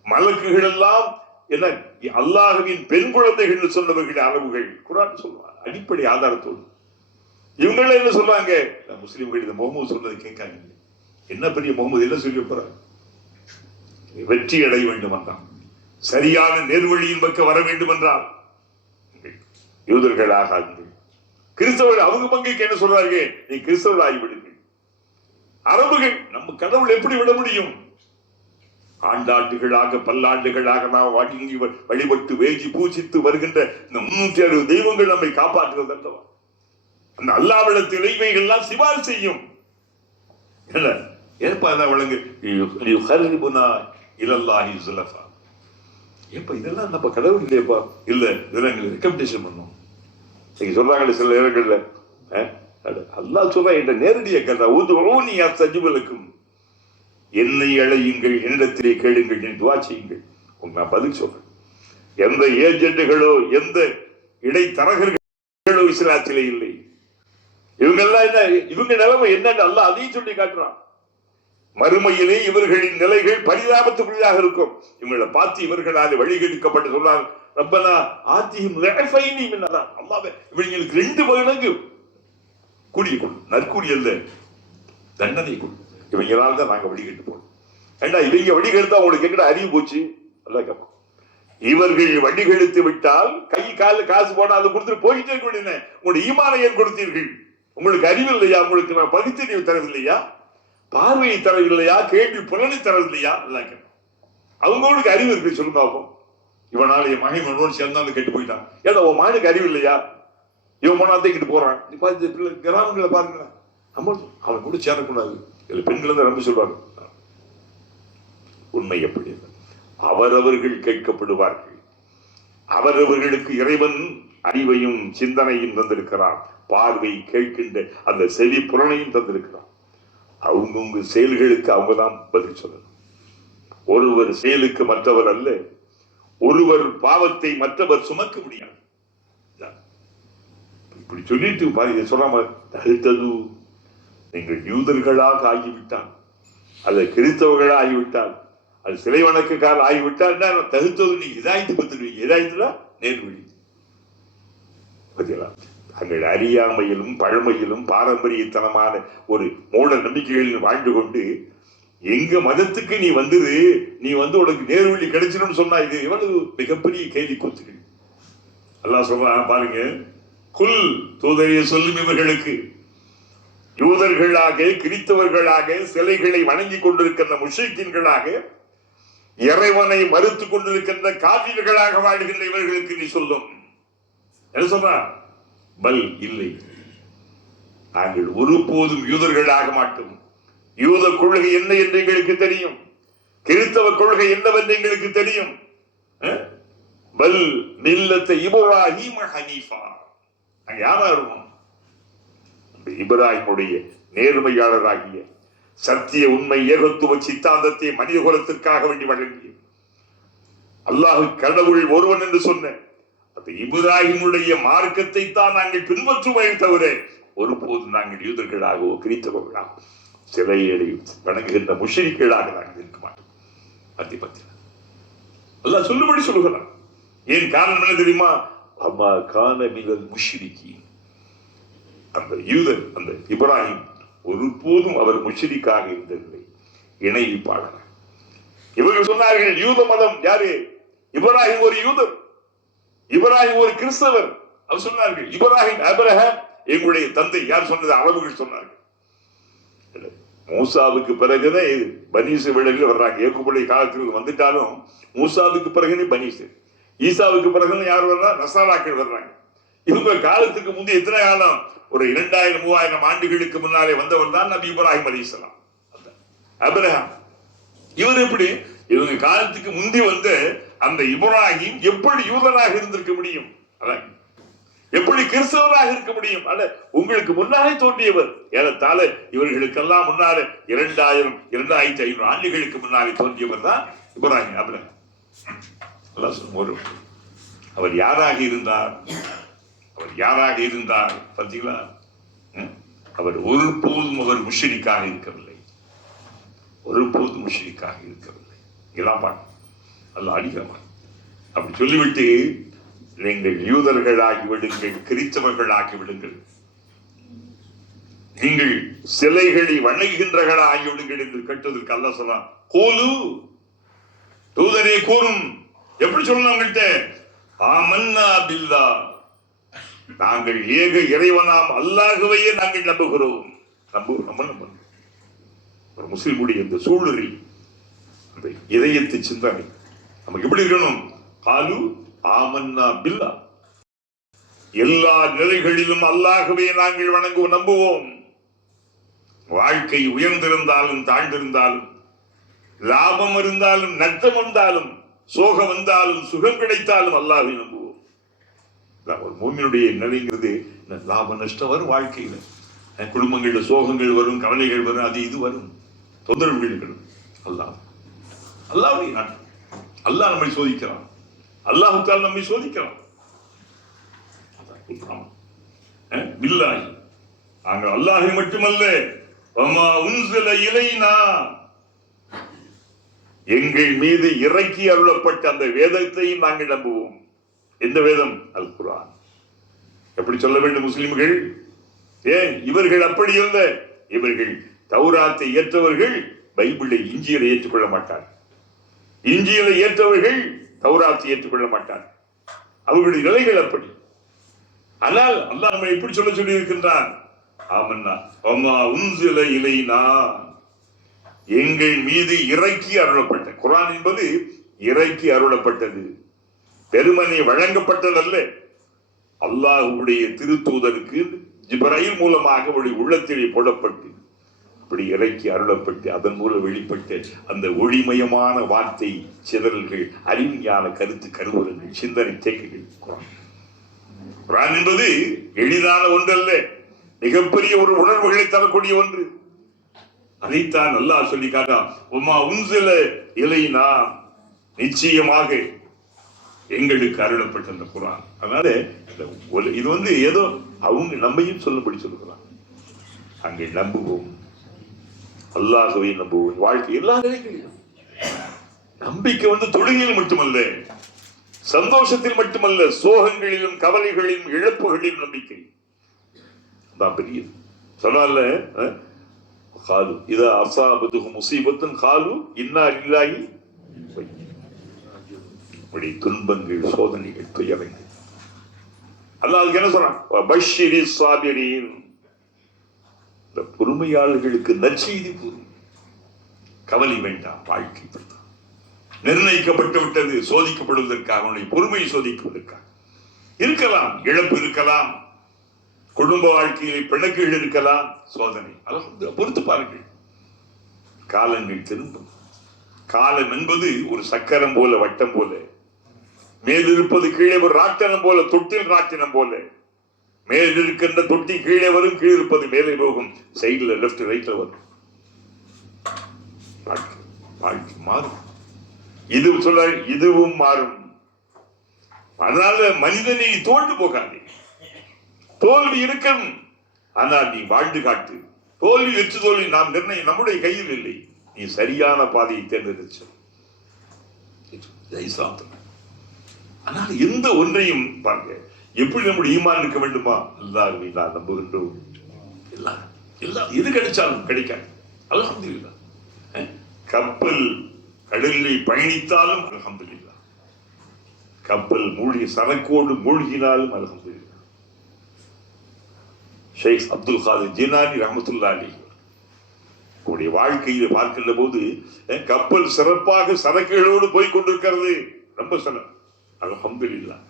மலக்குகள் எல்லாம் என்ன அல்லாஹ்வின் பெண் குழந்தைகள் சொன்னவர்கள் அளவுகள் குர்ஆன் சொல்லுவாங்க அடிப்படை ஆதாரத்தோடு. இவங்கள என்ன சொல்றாங்க? முஸ்லிம்கள் இந்த முகமது சொன்னதை கேட்காங்க. என்ன பெரிய முகமது என்ன சொல்லி போறாங்க? வெற்றி அடைய வேண்டும் என்றால், சரியான நேர்வழியின் பக்கம் வர வேண்டும் என்றால் யூதர்களாக ஆகுங்கள். கிறிஸ்தவர்கள் அவங்க பங்குக்கு என்ன சொல்றாங்க? நீ கிறிஸ்தவர்கள் ஆகிவிடுங்கள். அரபுகள் நம்ம கடவுள் எப்படி விட முடியும்? ஆண்டாண்டுகளாக பல்லாண்டுகளாக நாம் வணங்கி வழிபட்டு வேஜி பூஜித்து வருகின்ற இந்த 360 தெய்வங்கள் நம்மை காப்பாற்றுவது அல்லவா? அந்த அல்லாஹ்விடத்தில் இவைகள்லாம் சிபாரிசு செய்யும். ஏப்பா வழங்கு இலல்லாஹி ஸுலஃபா. ஏப்பா இதெல்லாம் நம்ம கடவுள் இல்லையப்பா? இல்ல, இதெல்லாம் எங்களுக்கு ரெக்கமெண்டேஷன் பண்ணும். நீங்க சொல்றாங்களே சில நேரங்கள்ல அல்லாஹ் சொல்றா, என்ற நேரடியா கேட்டா ஊதுவரோனி அஸ்தஜிபலக்கும், என்னை அழையுங்கள், என்னிடத்திலே கேளுங்கள், என் துவா செய்யுங்கள். நான் பதில் சொல்றேன். எந்த ஏஜென்ட்டுகளோ எந்த இடைத்தரகர்களோ இஸ்லாத்திலே இல்லை. இவங்கெல்லாம் என்ன, இவங்க நிலைமை என்னன்னு அல்லாஹ் அதையும் சொல்லி காட்டுறான். மறுமையிலே இவர்களின் நிலைகள் பரிதாபத்துக்குள்ளாக இருக்கும். இவங்களை பார்த்து இவர்களால் வழிகெடுக்கப்பட்டு சொல்றாங்க, ரப்பனா ஆத்திஹிம் லைஃபைனி மின் அஸாப். அல்லாஹ்வே இவங்களுக்கு 2 மடங்கு கூலியை கொடு, நற்கூலி அல்ல, தண்டனை கொடு. இவங்களால தான் நாங்க வழிகெட்டு போனோம். ஏண்டா இவங்க வழிகெடுத்தா உங்களுக்கு எங்கடா அறிவு போச்சு? அல்லாஹ் கேட்பான். இவர்கள் வழிகெடுத்து விட்டால் கை கால காசு போனா அதை கொடுத்துட்டு போயிட்டே இருக்க வேண்டிய உங்களுடைய ஈமானை ஏன் கொடுத்தீர்கள்? உங்களுக்கு அறிவு இல்லையா? உங்களுக்கு நான் பகுத்தறிவு தரவில்லையா? பார்வையை தரவில்லையா? கேள்வி புலனை தரவில்லையா? எல்லாம் கேட்பான். அவங்களுக்கு அறிவு இருக்கு சொல்லுங்க பார்ப்போம். இவனால என் மகன் இவனோடு சேர்ந்தாலும் கெட்டு போயிட்டான். ஏன்னா உன் மகனுக்கு அறிவு இல்லையா? இவன் போனாதான் போறான். நீ பார்த்து கிராமங்களை பாருங்களேன், நம்ம அவன் கூட சேரக்கூடாது. இதுல பெண்கள் தான் ரொம்ப சொல்றாங்க. உண்மை எப்படி? அவரவர்கள் கேட்கப்படுவார்கள். அவரவர்களுக்கு இறைவன் அறிவையும் சிந்தனையும் தந்திருக்கிறான். பார்வை கேட்கின்ற அந்த செவி புலனையும் தந்திருக்கிறான். அவங்கவுங்க செயல்களுக்கு அவங்கதான் பதில் சொல்லணும். ஒருவர் செயலுக்கு மற்றவர் அல்ல. ஒருவர் பாவத்தை மற்றவர் சுமக்க முடியாது. இப்படி சொல்லிட்டு பாருங்க, சொல்லாம தகுத்தது நீங்கள் யூதர்களாக ஆகிவிட்டால், அல்லது கிறிஸ்தவர்களாக ஆகிவிட்டால், அது சிலை வணக்கக்கால் ஆகிவிட்டால் தகுத்தது நீங்க இதாய்த்து பத்துடுவீங்க. இதாய்த்துனா நேர்வழி. தங்கள் அறியாமையிலும் பழமையிலும் பாரம்பரியத்தனமான ஒரு மூட நம்பிக்கைகளில் வாழ்ந்து கொண்டு எங்க மதத்துக்கு நீ வந்தது, நீ உனக்கு நேர்வழி கிடைச்சிடும் சொன்னா இது எவ்வளவு மிகப்பெரிய கேலி கூத்துகள். அல்லாஹ் சொல்றான் பாருங்க, குல் தூதரைய சொல்லும் இவர்களுக்கு, யூதர்களாக கிறிஸ்தவர்களாக சிலைகளை வணங்கி கொண்டிருக்கின்ற முஷ்ரிக்கீன்களாக இறைவனை மறுத்து கொண்டிருக்கின்ற காஃபிர்களாக வாழ்கின்ற இவர்களுக்கு நீ சொல்லும். என்ன சொல்றா? பல் இல்லை, நாங்கள் ஒருபோதும் யூதர்களாக மாட்டோம். யூத கொள்கை என்ன என்று எங்களுக்கு தெரியும். கிறிஸ்தவ கொள்கை என்னவென்று எங்களுக்கு தெரியும். பல் மில்லத்தை இப்ராஹீம் ஹனீஃபா. நாங்க யாரா இருக்கோம்? இப்ராஹிமுடைய நேர்மையாளராகிய சத்திய உண்மை ஏகத்துவ சித்தாந்தத்தை மனித குலத்திற்காக வேண்டி வழங்கிய அல்லாஹ் கடவுள் ஒருவன் என்று சொன்ன அந்த இப்ராஹிமுடைய மார்க்கத்தை தான் நாங்கள் பின்பற்றுவோமே தவிர ஒருபோது நாங்கள் யூதர்களாகவோ கிறிஸ்தவர்களாகவோ சிலையை வணங்குகின்ற முஷ்ரிக்கீன்களாக நாங்கள் இருக்க மாட்டோம். அல்லாஹ் சொல்லுபடி சொல்லுகிறான். ஏன் காரணம் என்ன தெரியுமா? அம்மா கான மினல் முஷ்ரிக்கீன். அந்த யூதர், அந்த இப்ராஹிம் ஒருபோதும் அவர் முஷ்ரிக்காக இருந்ததில்லை, இணைப்பாளர். இவர்கள் சொன்னார்கள் யூத மதம் யாரு? இப்ராஹிம் ஒரு யூதர், இப்ராஹிம் ஒரு கிறிஸ்தவர். அவர் சொன்னார்கள் இப்ராஹிம் அப்ரஹாம் எங்களுடைய தந்தை. யார் சொன்னது? அரபுகள் சொன்னார்கள். மூசாவுக்கு பிறகுதான் இது பனீசு விடலில் வர்றாங்க. ஏகுபுடைய காலத்தில் வந்துட்டாலும் மூசாவுக்கு பிறகுனே பனீசு, ஈசாவுக்கு பிறகுன்னு யார் வர்றா? நசாராக்கள் வர்றாங்க. இவங்க காலத்துக்கு முந்தைய எத்தனை காலம்? ஒரு 2000-3000 ஆண்டுகளுக்கு முன்னாலே வந்தவர் தான் நபி இப்ராஹிம் அலைஹிஸ்ஸலாம், அப்ரஹாம். இவர் எப்படி? இவங்க காலத்துக்கு முந்தி வந்து அந்த இப்ராஹிம் எப்படி யூதராக இருந்திருக்க முடியும்? அதான் எப்படி கிறிஸ்தவராக இருக்க முடியும்? அல்ல, உங்களுக்கு முன்னாலே தோன்றியவர். ஏறத்தாழ இவர்களுக்கெல்லாம் முன்னாலே 2000-2500 ஆண்டுகளுக்கு முன்னாலே தோன்றியவர் தான் இப்ராஹிம், அப்ரஹாம். அவர் யாராக இருந்தார்? அவர் யாராக இருந்தார் பார்த்தீங்களா? அவர் ஒருபோதும் அவர் முஷ்ரிக்காக இருக்கவில்லை, ஒருபோதும் முஷ்ரிக்காக இருக்கவில்லை. இதெல்லாம் அல்ல அடிக்காம அப்படி சொல்லிவிட்டு, நீங்கள் யூதர்களாகி விடுங்கள், கிறிஸ்தவர்களாகி விடுங்கள், நீங்கள் சிலைகளை வணங்குகின்றவர்களா ஆகிவிடுங்கள் என்று கேட்டதற்கு அல்லாஹ் சொன்னான், கூலு, தூதரே கூறும். எப்படி சொல்லணும் அவங்கள்ட்ட? ஆமன்னா பில்லாஹ், நாங்கள் ஏக இறைவனாம் அல்லாஹ்வையே நாங்கள் நம்புகிறோம். நம்புகிறோம். ஒரு முஸ்லிமுடைய இந்த சூழலில் அந்த இதயத்து சிந்தனை நமக்கு எப்படி இருக்கணும்? காலு ஆமன்னா பில்லாஹ், எல்லா நிலைகளிலும் அல்லாஹ்வை நாங்கள் வணங்குவோம், நம்புவோம். வாழ்க்கை உயர்ந்திருந்தாலும் தாழ்ந்திருந்தாலும், லாபம் இருந்தாலும் நஷ்டம் வந்தாலும், சோகம் வந்தாலும் சுகம் கிடைத்தாலும் அல்லாஹ்வை நம்புவோம். ஒரு மூமினுடைய நிலைங்கிறது லாப நஷ்டம் வரும், வாழ்க்கையில குடும்பங்கள்ல சோகங்கள் வரும், கவலைகள் வரும், அது இது வரும், தொந்தரவுகள் வரும். அல்லாஹ்வுடைய நாட்டம். அல்லாஹ் நம்மை சோதிக்கிறான், அல்லாஹ் தஆலா நம்மை சோதிக்கிறான். பில்லாஹி, நாங்கள் அல்லாஹை மட்டுமல்ல, வமா உன்ஸில இலைனா, எங்கள் மீது இறக்கி அருளப்பட்ட அந்த வேதத்தையும் நாங்கள் நம்புவோம். எந்த வேதம்? அல் குர்ஆன். எப்படி சொல்ல வேண்டும் முஸ்லிம்கள்? ஏன் இவர்கள் அப்படி அல்ல. இவர்கள் தௌராத்தை ஏற்றவர்கள் பைபிளை, இஞ்சியலை ஏற்றுக்கொள்ள மாட்டார். இஞ்சியலை ஏற்றவர்கள் தௌராத்தை ஏற்றுக்கொள்ள மாட்டார். அவர்களுடைய நிலைகள் அப்படி. ஆனால் அல்லாஹ் நம்மை எப்படி சொல்லி இருக்கின்றான்? ஆமன்னா வமா உன்ஸில இலைனா, எங்கள் மீது இறக்கி அருளப்பட்ட. குர்ஆன் என்பது இறக்கி அருளப்பட்டது, பெருமனை வழங்கப்பட்டதல்ல. அல்லாஹ்வுடைய திருத்தூதருக்கு ஜிப்ரீல் மூலமாக அவருடைய உள்ளத்திலே போடப்பட்டு அப்படி இறக்கி அருளப்பட்டு அதன் மூலம் வெளிப்பட்ட அந்த ஒளிமயமான வார்த்தை சிதறல்கள், அறிவிஞான கருத்து கருவூலங்கள், சிந்தனை தேக்குகள். குர்ஆன் என்பது எளிதான ஒன்றல்ல, மிகப்பெரிய ஒரு உணர்வுகளை தரக்கூடிய ஒன்று. அதைத்தான் அல்லாஹ் சொல்லி காட்டான், உம்மா உன்ஸில இலைனா, நிச்சயமாக எங்களுக்கு அருளப்பட்ட அந்த குர்ஆன். அதனால இது வந்து ஏதோ அவங்க நம்மையும் சொல்லும்படி சொல்லுகிறான். அங்கே நம்புவோம், அல்லாஹ்வை நம்புவோம். வாழ்க்கை எல்லா நிலைகளிலும் நம்பிக்கை வந்து தொழுகையில் மட்டுமல்ல, சந்தோஷத்தில் மட்டுமல்ல, சோகங்களிலும் கவலைகளிலும் இழப்புகளிலும் நம்பிக்கை தான் பெரியது. சொன்னால காலு இதா அஸாபத்துஹு முஸீபத்துன் காலு இன்னா லில்லாஹி, துன்பங்கள், சோதனைகள், துயரங்கள். அல்லாஹ் என்ன சொல்றான்? பஷ்ஷிரி ஸாபிரீன், இந்த பொறுமையாளர்களுக்கு நற்செய்தி கூறு. கவலை வேண்டாம், வாழ்க்கை நிர்ணயிக்கப்பட்டு விட்டது, சோதிக்கப்படுவதற்காக, அவனுடைய பொறுமையை சோதிக்குவதற்காக. இருக்கலாம் இழப்பு, இருக்கலாம் குடும்ப வாழ்க்கையில் பிணக்குகள் இருக்கலாம், சோதனை. பொறுத்து பாருங்கள், காலங்கள் திரும்பும். காலம் என்பது ஒரு சக்கரம் போல, வட்டம் போல, மேல் இருப்பது கீழே ஒரு ராட்டினம் போல, தொட்டில் ராட்டினம் போல. மேல் இருக்கின்ற தொட்டி கீழே வரும், கீழே இருப்பது மேலே போகும், சைடுல லெப்ட் ரைட்ல வரும். வாழ்க்கை மாறும், இது சொல்ல இதுவும் மாறும். அதனால மனிதனை தோண்டு போகாதே, தோல்வி இருக்கணும், ஆனால் நீ வாழ்ந்து காட்டு. தோல்வி வெற்றி தோல்வி நாம் நிர்ணயம் நம்முடைய கையில் இல்லை. நீ சரியான பாதையை தேர்ந்தெடுத்து. ஆனால் எந்த ஒன்றையும் பாருங்க, எப்படி நம்முடைய ஈமான் இருக்க வேண்டுமா? அல்லாஹ்வை நான் நம்புகின்றோம். எல்லாம் எது கிடைச்சாலும் கிடைக்காது, அல்ஹம்துலில்லாஹ். கப்பல் கடலில் பயணித்தாலும் அல்ஹம்துலில்லாஹ், கப்பல் மூழ்கி சரக்கோடு மூழ்கினாலும் அல்ஹம்துலில்லாஹ். ஷேக் அப்துல் காதிர் ஜிலானி ரஹ்மத்துல்லாஹி அலைஹி உங்களுடைய வாழ்க்கையில பார்க்கின்ற போது கப்பல் சிறப்பாக சரக்குகளோடு போய் கொண்டிருக்கிறது. ரொம்ப சில அல்ஹம்துலில்லாஹ்.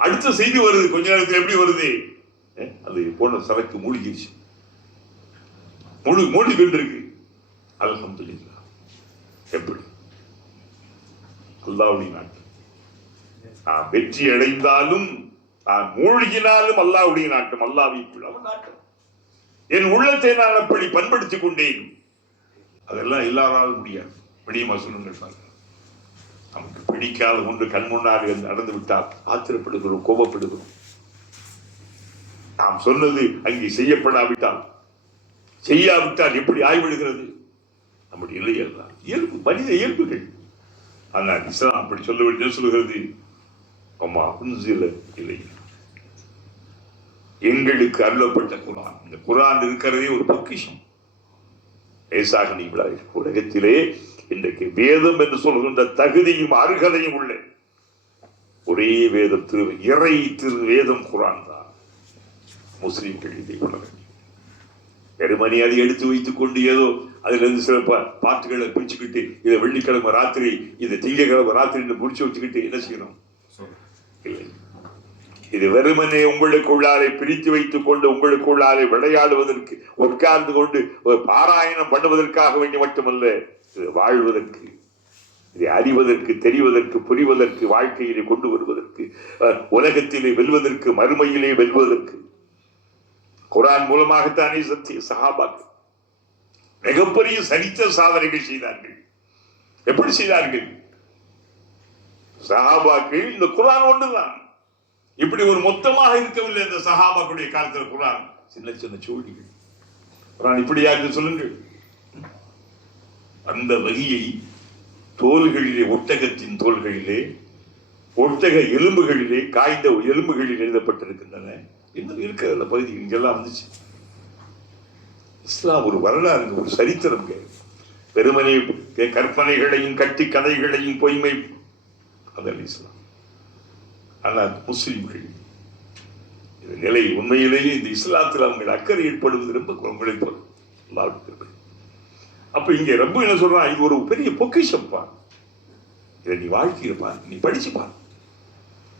அடுத்த செய்தி வருது, கொஞ்ச நேரத்தில் எப்படி வருது? அது போன சரக்கு மூழ்கிடுச்சு, மூழ்கி கொண்டிருக்கு. அல்ஹம்துலில்லாஹ். எப்படி? அல்லாஹ்வுடைய நாட்டம். நான் வெற்றி அடைந்தாலும் நான் மூழ்கினாலும் அல்லாஹ்வுடைய நாட்டம், அல்லாஹ்வுடைய நாட்டம். என் உள்ளத்தை நான் அப்படி பண்படுத்திக் கொண்டேன். அதெல்லாம் எல்லாராலும் முடியாது. முடியுமா சொல்லுங்கள் சார்? நமக்கு பிடிக்காத ஒன்று கண் முன்னால் நடந்து விட்டால் ஆத்திரப்படுகிறோம், கோபப்படுகிறோம். நாம் சொன்னது அங்கே செய்யப்படாவிட்டால், செய்யாவிட்டால் எப்படி ஆய்விடுகிறது? நம்முடைய இல்லையல்ல இயல்பு, மனித இயல்புகள். ஆனால் இஸ்லாம் அப்படி சொல்ல சொல்லுகிறது, அம்மா உன்சில இல்லை, எங்களுக்கு அருளப்பட்ட குர்ஆன். இந்த குர்ஆன் இருக்கிறதே ஒரு பொக்கிஷம். லேசாக நீங்களா உலகத்திலே இன்றைக்கு வேதம் என்று சொல்கின்ற தகுதியும் அருகதையும் உள்ள ஒரே வேதம், இறை திரு வேதம் குர்ஆன் தான். முஸ்லிம்கள் இதை உணர வேண்டும். வெறுமனே அதை எடுத்து வைத்துக் கொண்டு ஏதோ அதிலிருந்து சில பாட்டுகளை பிடிச்சுக்கிட்டு இதை வெள்ளிக்கிழமை ராத்திரி, இதை திங்கக்கிழமை ராத்திரி முடிச்சு வச்சுக்கிட்டு என்ன செய்யணும்? இல்லை, இது வெறுமனே உங்களுக்குள்ளாரை பிரித்து வைத்துக் கொண்டு உங்களுக்குள்ளாரை விளையாடுவதற்கு, உட்கார்ந்து கொண்டு பாராயணம் பண்ணுவதற்காக வேண்டி மட்டுமல்ல, இது வாழ்வதற்கு, இதை அறிவதற்கு, தெரிவதற்கு, புரிவதற்கு, வாழ்க்கையிலே கொண்டு வருவதற்கு, உலகத்திலே வெல்வதற்கு, மறுமையிலே வெல்வதற்கு. குர்ஆன் மூலமாகத்தானே சத்திய சஹாபாக்கள் மிகப்பெரிய சரித்திர சாதனைகள் செய்தார்கள். எப்படி செய்தார்கள்? சஹாபாக்கள் இந்த குர்ஆன் ஒன்றுதான். இப்படி ஒரு மொத்தமாக இருக்கவில்லை இந்த சஹாபாக்களுடைய காலத்தில். குர்ஆன் சின்ன சின்ன சோழிகள். குர்ஆன் இப்படியா என்று சொல்லுங்கள். அந்த வகையை தோள்களிலே, ஒட்டகத்தின் தோள்களிலே, ஒட்டக எலும்புகளிலே, காய்ந்த எலும்புகளில் எழுதப்பட்டிருக்கின்றன. இன்னும் இருக்கிற அந்த பகுதி இங்கெல்லாம் வந்துச்சு. இஸ்லாம் ஒரு வரலாறு, ஒரு சரித்திரம். வெறுமனே கற்பனைகளையும் கட்டி கதைகளையும் பொய்மை அதன் இஸ்லாம். ஆனால் முஸ்லிம்கள் இந்த நிலை உண்மையிலேயே இந்த இஸ்லாத்தில் அவங்க அக்கறை ஏற்படுவது ரொம்ப உங்களை போல. அப்ப இங்க ரொம்ப என்ன சொல்றான், இது ஒரு பெரிய பொக்கிஷம் பார், இதை நீ வாழ்க்கையில பார், நீ படிச்சு பார்,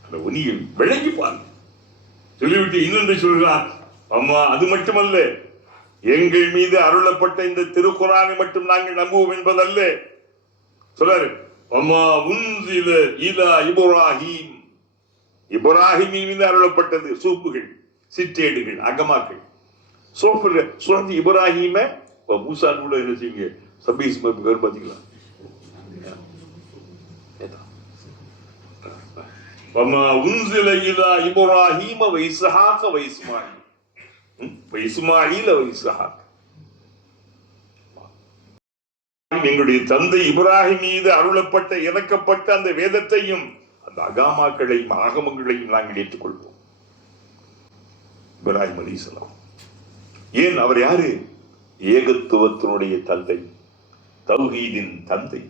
அந்த நீ விளங்கி பார் சொல்லிவிட்டு இன்னொன்று சொல்கிறான். அம்மா அது மட்டுமல்ல, எங்கள் மீது அருளப்பட்ட இந்த திருக்குர்ஆனை மட்டும் நாங்கள் நம்புவோம் என்பதல்ல. சொல்றாரு, அம்மா உன்சில இலா இப்ராஹீம், இப்ராஹிம் மீது அருளப்பட்டது. சூப்புகள், சிற்றேடுகள், அகமாக்கள். சோஃபர் இப்ராஹிம மூசா கூட என்ன செய்யுங்க, சபீஸ் பேர் பாத்தீங்களா? வமா உன்சில இலா இப்ராஹீம வ இஸ்ஹாக வ இஸ்மாயில், வ இஸ்மாயில் வ இஸ்ஹாக். எங்களுடைய தந்தை இப்ராஹிம் மீது அருளப்பட்ட, இறக்கப்பட்ட அந்த வேதத்தையும் அந்த அகாமாக்களையும் ஆகமங்களையும் நாங்கள் ஏற்றுக்கொள்வோம். இப்ராஹிம் அலைஹிஸ்ஸலாம். ஏன் அவர் யாரு? ஏகத்துவத்தினுடைய தந்தை, தௌஹீதின் தந்தை.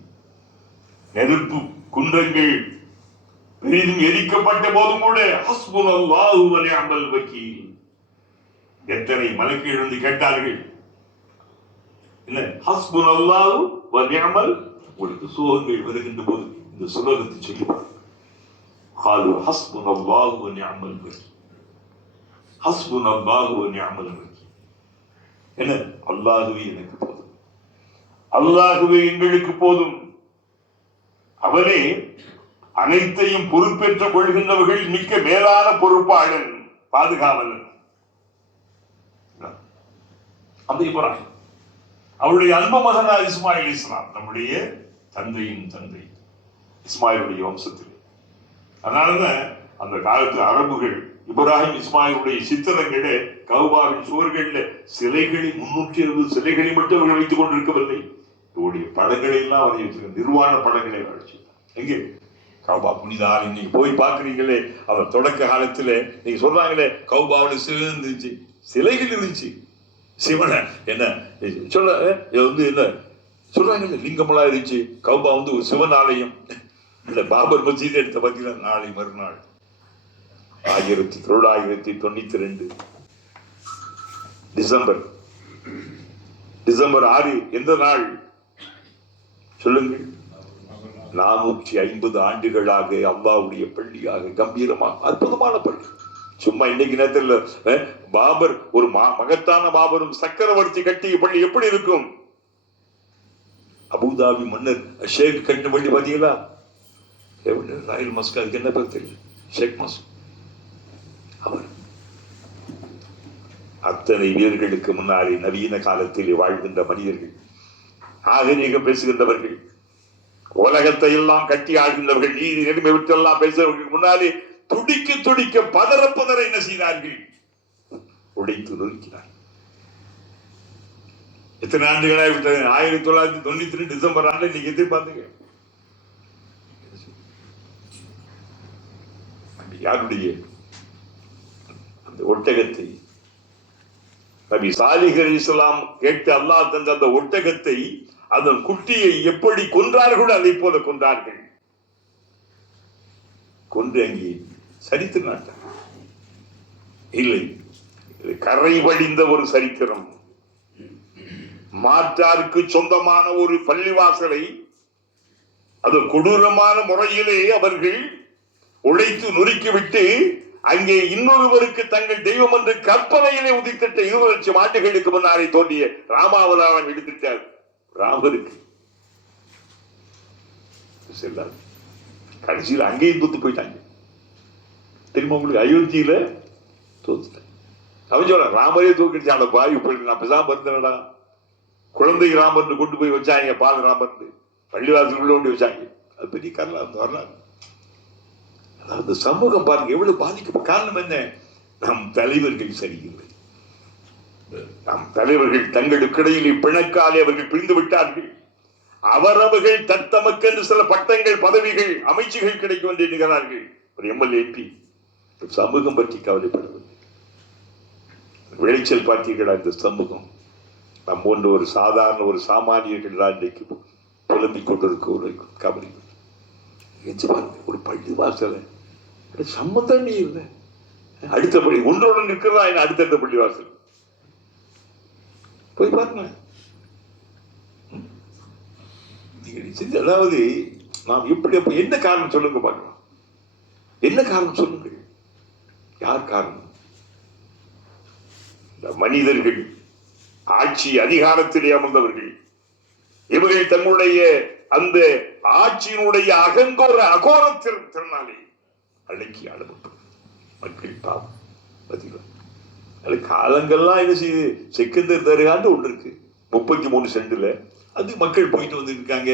நெருப்பு குன்றங்கள் பெரிதும் எரிக்கப்பட்ட போதும் கூட ஹஸ்புனல்லாஹு வ நிஅமல் வக்கீல். எத்தனை மலக்குகள் வந்து கேட்டார்கள், என்ன ஹஸ்புனல்லாஹு வ நிஅமல். உங்களுக்கு சோகங்கள் வருகின்ற போது இந்த சுலோகத்தை சொல்லுவார். காலு ஹஸ்புனல்லாஹு வ நிஅமல் வக்கீல், ஹஸ்புனல்லாஹு வ நிஅமல் வக்கீல். என்ன, அல்லாஹ்வே எனக்கு போதும், அல்லாஹ்வே எங்களுக்கு போதும். அவனே அனைத்தையும் பொறுப்பேற்றுக் கொள்கின்றவர்கள் மிக்க மேலான பொறுப்பாளன், பாதுகாவலன். அந்த இப்ராஹிம் அவருடைய அன்பு மகனார் இஸ்மாயில் இஸ்லாம், நம்முடைய தந்தையின் தந்தை இஸ்மாயிலுடைய வம்சத்தில். அதனாலதான் அந்த காலத்து அரபுகள் இப்ராஹிம் இஸ்மாயிலுடைய சித்திரங்களே கௌபாவின் சுவர்கள்ல சிலைகளை 360 சிலைகளை மட்டும் அவர்கள் வைத்துக் கொண்டிருக்கவில்லை, இவருடைய படங்களை எல்லாம் வரைய வச்சிருக்க, நிர்வாண படங்களை வரைச்சு. எங்கே கௌபா புனித ஆலயம் நீங்க போய் பாக்குறீங்களே, அவர் தொடக்க காலத்துல நீங்க சொல்றாங்களே கௌபாவோட சிலை இருந்துச்சு, சிலைகள் இருந்துச்சு. சிவனை என்ன சொல்ல வந்து என்ன சொல்றாங்க, லிங்கமெல்லாம் இருந்துச்சு. கௌபா வந்து ஒரு சிவன் ஆலயம். இல்ல பாபர் மஸ்ஜித் எடுத்த பார்த்தீங்கன்னா நாளை மறுநாள் 1992 டிசம்பர் டிசம்பர் 6 எந்த நாள் சொல்லுங்கள்? 450 ஆண்டுகளாக அல்லாஹ்வுடைய பள்ளியாக கம்பீரமாக அற்புதமான பள்ளி. சும்மா இன்னைக்கு நேரத்தில் பாபர் ஒரு மகத்தான பாபரும் சக்கரவர்த்தி கட்டிய பள்ளி எப்படி இருக்கும்? அபுதாபி மன்னர் ஷேக் கட்டின பள்ளி பாத்தீங்களா? ராயல் மஸ்க், அதுக்கு என்ன பேர் தெரியல, ஷேக் மஸ்க். அவர் அத்தனை வீரர்களுக்கு முன்னாடி நவீன காலத்தில் வாழ்கின்ற மனிதர்கள், நாகரீகம் பேசுகின்றவர்கள், உலகத்தை எல்லாம் கட்டி ஆழ்கின்றவர்கள், நீதி நெருமை விட்டெல்லாம் பேசுறவர்களுக்கு முன்னாலே துடிக்க துடிக்க பதற பதற என்ன செய்தார்கள்? உடைத்து நொறுக்கினார். எத்தனை ஆண்டுகளாக விட்டது? 1992 டிசம்பர் ஆண்டு இன்னைக்கு எதிர்பார்த்துங்க. யாருடைய அந்த ஒட்டகத்தை நபி சாலிஹ் அலைஹிஸ்ஸலாம் கேட்டு அல்லாஹ் தந்த அந்த ஒட்டகத்தை, அதன் குட்டியை எப்படி கொன்றார்கள் அதை போல கொன்றார்கள். கொன்று அங்கே சரித்து நாட்டார். இல்லை, கரை வடிந்த ஒரு சரித்திரம். மாற்றாருக்கு சொந்தமான ஒரு பள்ளிவாசலை அது கொடூரமான முறையிலே அவர்கள் உடைத்து நொறுக்கிவிட்டு அங்கே இன்னொருவருக்கு தங்கள் தெய்வம் என்று கற்பனையிலே உதித்திட்ட 20 லட்சம் ஆண்டுகளுக்கு முன்னாலே தோன்றிய ராமாவதாரம் எடுத்துட்டார். ராமருக்கு செல்லாது. கடைசியில் அங்கேயும் தோத்து போயிட்டாங்க. திரும்ப உங்களுக்கு அயோத்தியில தோத்துட்டாங்க. அவன் சொல்ல ராமரே தோக்கிடுச்சான பாய் போயிட்டு நான் பேசாம இருந்தேன்டா. குழந்தை ராமர்னு கொண்டு போய் வச்சாங்க, பால் ராமர்னு பள்ளிவாசலுக்குள்ள கொண்டு வச்சாங்க. அது பெரிய கரலாம் வரலாறு. அதாவது சமூகம் பாருங்க எவ்வளவு பாதிக்க. காரணம் என்ன? நம் தலைவர்கள் சரியில்லை. நம் தலைவர்கள் தங்களுக்கு இடையிலே பிணக்காலே அவர்கள் பிரிந்து விட்டார்கள். அவரவர்கள் தத்தமக்கென்று சில பட்டங்கள், பதவிகள், அமைச்சுகள் கிடைக்கும் என்று எண்ணுகிறார்கள். ஒரு எம்எல்ஏ, எம்பி சமூகம் பற்றி கவலைப்படவில்லை. விளைச்சல் பார்த்தீர்களா? இந்த சமூகம் நம் போன்ற ஒரு சாதாரண ஒரு சாமானியர்கள் தான் இன்றைக்கு புலம்பிக் கொண்டிருக்க ஒரு கவலை. ஒரு பள்ளி வாசல சம்பந்தம் இல்லை. அடுத்த பள்ளி ஒன்றுடன் இருக்கிறதா என்ன? அடுத்தடுத்த பள்ளி வாசல் போய் பாருங்க. அதாவது நாம் எப்படி என்ன காரணம் சொல்லுங்க பார்க்கலாம். என்ன காரணம் சொல்லுங்கள்? யார் காரணம்? மனிதர்கள், ஆட்சி அதிகாரத்திலே அமர்ந்தவர்கள், இவர்கள் தங்களுடைய அந்த ஆட்சியினுடைய அகோரத்திறனாலே அடக்கி ஆளப்பட்டது மக்கள். பாவம் அது காலங்கள்லாம் என்ன செய்யுது? செகந்தர் தர்கான்னு ஒன்று இருக்கு 33 சென்ட்ல. அது மக்கள் போயிட்டு வந்து இருக்காங்க.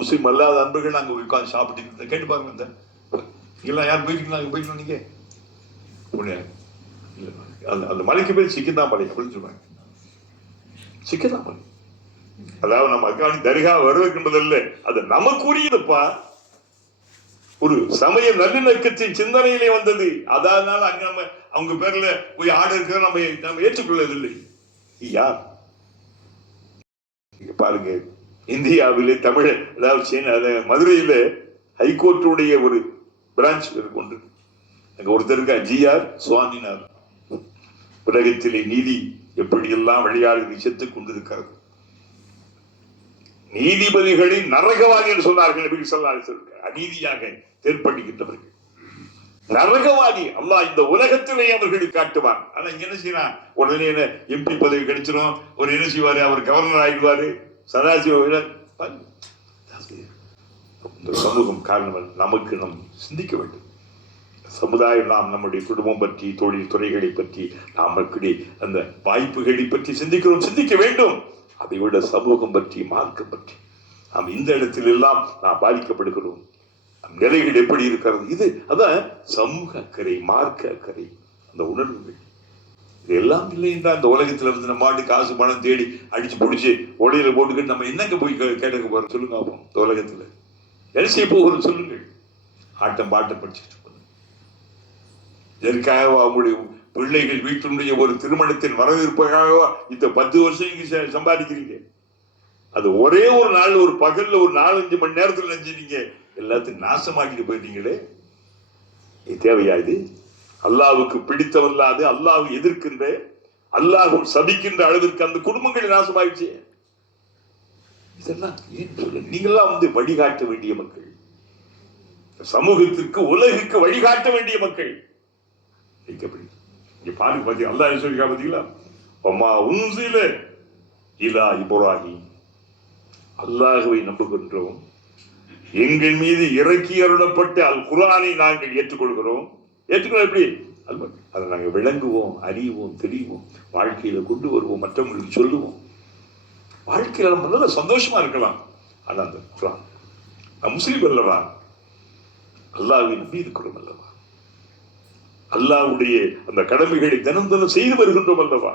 முஸ்லீம் அல்லாத அன்பர்கள் அங்க உட்காந்து சாப்பிட்டு கேட்டு பாருங்க. அந்த எல்லாம் யார் போயிட்டு அங்க போயிட்டு வந்தீங்க? அந்த மலைக்கு பேர் சிக்கந்தா மலை அப்படின்னு சொல்றாங்க. சிக்கந்தா மலை. அதாவது நம்ம அக்காணி தர்கா வருவதற்கின்றதில்லை, அது நமக்குரியதுப்பா. ஒரு சமய நல்லிணக்கத்தின் சிந்தனையிலே வந்தது. அதனால அங்க நம்ம அவங்க பேர்ல போய் ஆர்டர் இருக்கிற நம்ம ஏற்றுக்கொள்ளவில்லை. யார் பாருங்க, இந்தியாவிலே தமிழ், அதாவது மதுரையில ஹைகோர்ட்டுடைய ஒரு பிரான்ச் கொண்டு அங்க ஒருத்தர் இருக்கா, GR சுவாமிநாதன். உலகத்திலே நீதி எப்படியெல்லாம் விளையாடுது, செத்துக் கொண்டிருக்கிறது. நீதிபதிகளை நரகவாதி என்று சொன்னார்கள் நபி ஸல்லல்லாஹு அலைஹி வஸல்லம். அநீதியாக தேர்ப்படிக்கின்றவர்கள் நரகவாதி. அல்லாஹ் இந்த உலகத்திலே அவர்களுக்கு காட்டுவான். ஆனா இங்க என்ன செய்யறான்? உடனே MP பதவி கிடைச்சிடும். ஒரு என்ன செய்வாரு? அவர் கவர்னர் ஆயிடுவாரு. சதாசிவ சமூகம் காரணம். நமக்கு நாம் சிந்திக்க வேண்டும். சமுதாயம், நாம் நம்முடைய குடும்பம் பற்றி, தொழில் துறைகளை பற்றி, நமக்கு அந்த வாய்ப்புகளை பற்றி சிந்திக்க வேண்டும். அதை விட சமூகம் பற்றி, மார்க்கம் பற்றி நாம் இந்த இடத்தில் எல்லாம் நாம் பாதிக்கப்படுகிறோம். நிலைகள் எப்படி இருக்கிறது? இது அதான் சமூக அக்கறை, மார்க்க அக்கறை, அந்த உணர்வுகள். இது எல்லாம் இல்லை என்றால் இந்த உலகத்துல இருந்து நம்ம மாட்டு காசு பணம் தேடி அடிச்சு பிடிச்சி உடையில போட்டுக்கிட்டு நம்ம என்னங்க போய் கேட்க போறோம்? சொல்லுங்க அப்போ. இந்த உலகத்துல என்ன செய்ய போகிறோம் சொல்லுங்கள்? ஆட்டம் பாட்டம் படிச்சுட்டு இதற்காக அவங்களுடைய பிள்ளைகள் வீட்டினுடைய ஒரு திருமணத்தின் வரவேற்புக்காக இந்த 10 வருஷம் நீங்க சம்பாதிக்கிறீங்க. அது ஒரே ஒரு நாள், ஒரு பகல்ல ஒரு 4-5 மணி நேரத்தில் நினைச்சீங்க எல்லாத்தையும் நாசமாக்கிட்டு போயிட்டீங்களே. இது தேவையா? இது அல்லாஹ்வுக்கு பிடித்தவல்லாது, அல்லாஹ்வை எதிர்க்கின்ற, அல்லாஹ் சபிக்கின்ற அளவிற்கு அந்த குடும்பங்கள் நாசமாயிடுச்சு. இதெல்லாம் ஏன் சொல்ல, நீங்கெல்லாம் வழிகாட்ட வேண்டிய மக்கள், சமூகத்திற்கு உலகுக்கு வழிகாட்ட வேண்டிய மக்கள். இங்க பாருங்க, பாத்தீங்க அல்லாஹ் என்ன சொல்லிருக்கா பாத்தீங்களா? வமா உன்சில இலா இப்ராஹிம், அல்லாஹ்வை நம்புகின்றோம், எங்கள் மீது இறக்கி அருளப்பட்ட அல் குர்ஆனை நாங்கள் ஏற்றுக்கொள்கிறோம். ஏற்றுக்கொள்ள எப்படி? அதை நாங்கள் விளங்குவோம், அறிவோம், தெரிவோம், வாழ்க்கையில கொண்டு வருவோம், மற்றவங்களுக்கு சொல்லுவோம். வாழ்க்கையில நம்ம நல்ல சந்தோஷமா இருக்கலாம். ஆனா அந்த குர்ஆன், முஸ்லிம் அல்லவா, அல்லாஹ்வை நம்பி இருக்கிறோம் அல்லவா, அல்லாஹ்வுடைய அந்த கடமைகளை தினம் தினம் செய்து வருகின்றோம் அல்லவா.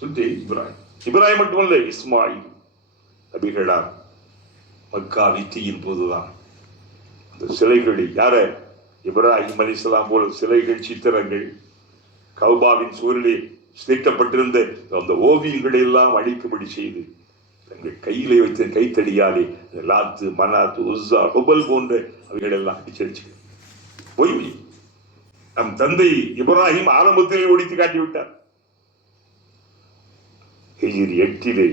இப்ராஹிம் மட்டுமல்ல, இஸ்மாயில் நபிகளார் மக்கா வெற்றியின் போதுதான் அந்த சிலைகளை, யார இப்ராஹிம் அலைஹிஸ்ஸலாம் போல சிலைகள், சித்திரங்கள், கௌபாவின் சூழலே சிலைக்கப்பட்டிருந்த அந்த ஓவியங்களை எல்லாம் அழிக்கும்படி செய்து தங்கள் கையிலே வைத்த கைத்தடியாலே லாத்து, மனாத்து, உஸ்ஸா, ஹுபல் போன்ற அவைகள் எல்லாம் அடிச்சடிச்சு பொய். நம் தந்தை இப்ராஹிம் ஆரம்பத்திலே ஒழித்து காட்டிவிட்டார். ஹிஜ்ரி 8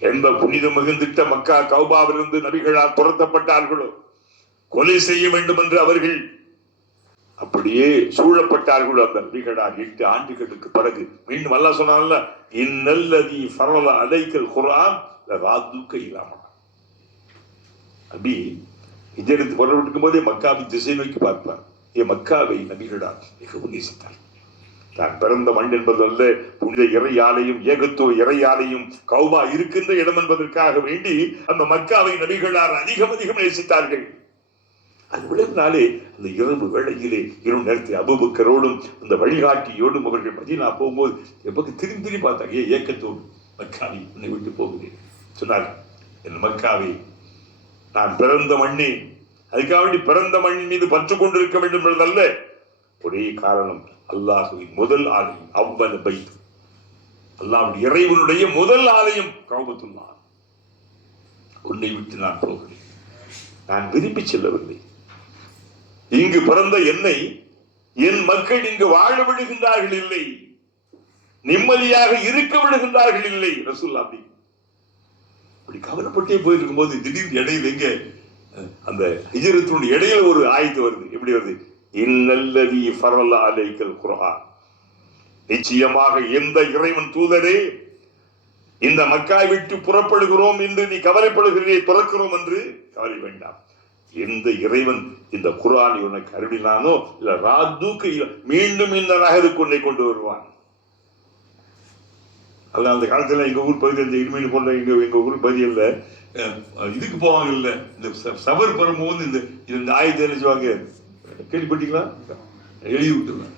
எந்த புனித மிகுந்திட்ட மக்கா கௌபாவிலிருந்து நபிகளால் துரத்தப்பட்டார்களோ, கொலை செய்ய வேண்டும் என்று அவர்கள் அப்படியே சூழப்பட்டார்கள். அந்த நபிகளால் 8 ஆண்டுகளுக்கு பிறகு மீண்டும் அல்லாஹ் சொன்னான்ல, இன்னல்லதி ஃபரல அலைக்கல் குர்ஆன் லராதுக இலாமா. நபி ஹிஜ்ரத் புறப்பட்டிருக்கும் போதே மக்காவின் திசை நோக்கி பார்ப்பார். மக்காவை நபிகளால் மிகவும் நேசித்தார். தான் பிறந்த மண் என்பதல்ல, புனித இறை ஆலயம், ஏகத்துவ இறை ஆலயம் கௌபா இருக்கின்ற இடம் என்பதற்காக வேண்டி அந்த மக்காவை நபிகளார் அதிகம் அதிகம் நேசித்தார்கள். அது விளைவினாலே அந்த இரவு வேளையிலே இரவு நேரத்தில் அபூபக்கரோடும் அந்த வழிகாட்டியோடும் அவர்கள் மதீனா போகும்போது எப்ப திரும்பி பார்த்தாங்க, ஏக்கத்தோடு மக்காவை உன்னை விட்டு போகிறேன் சொன்னார். என் மக்காவை, நான் பிறந்த மண்ணே, அதுக்காக வேண்டி பிறந்த மண்ணின் மீது பற்று கொண்டிருக்க வேண்டும் என்பதல்ல, ஒரே காரணம் அல்லாஹுவின் முதல் ஆலயம், அவ்வளவு பைத், அல்லாஹ்வுடைய இறைவனுடைய முதல் ஆலயம் கஅபத்துல்லாஹ். உன்னை விட்டு நான் போகிறேன். நான் விரும்பி செல்லவில்லை. இங்கு பிறந்த என்னை என் மக்கள் இங்கு வாழ விடுகின்றார்கள் இல்லை, நிம்மதியாக இருக்க விடுகின்றார்கள் இல்லை. ரசூலுல்லாஹ் அப்படி கவலைப்பட்டே போயிருக்கும் போது திடீர்னு இடையில எங்க அந்த ஹிஜ்ரத்தினுடைய இடையில ஒரு ஆயத்து வருது. எப்படி வருது? இன்னல்லதி ஃபரல அலைக்கல் குர்ஆன், நிச்சயமாக எந்த இறைவன் தூதரே இந்த மக்காவை விட்டு புறப்படுகிறோம் என்று நீ கவலைப்படுகிறே, துறக்கிறோம் என்று கவலை வேண்டாம். எந்த இறைவன் இந்த குர்ஆனை உனக்கு அருளினானோ இல்ல ராதுக்கு மீண்டும் இந்த நகருக்கு உன்னை கொண்டு வருவான். அல்ல அந்த காலத்துல எங்க ஊர் பகுதியில் இந்த இடுமையில் போன்ற எங்க ஊர் பகுதியில் இதுக்கு போவாங்க இல்ல, இந்த சபர் பரும்போது இந்த ஆயத்தை என்ன செய்வாங்க கேள்விப்பட்டீங்களா? எழுதி விட்டுருவேன்.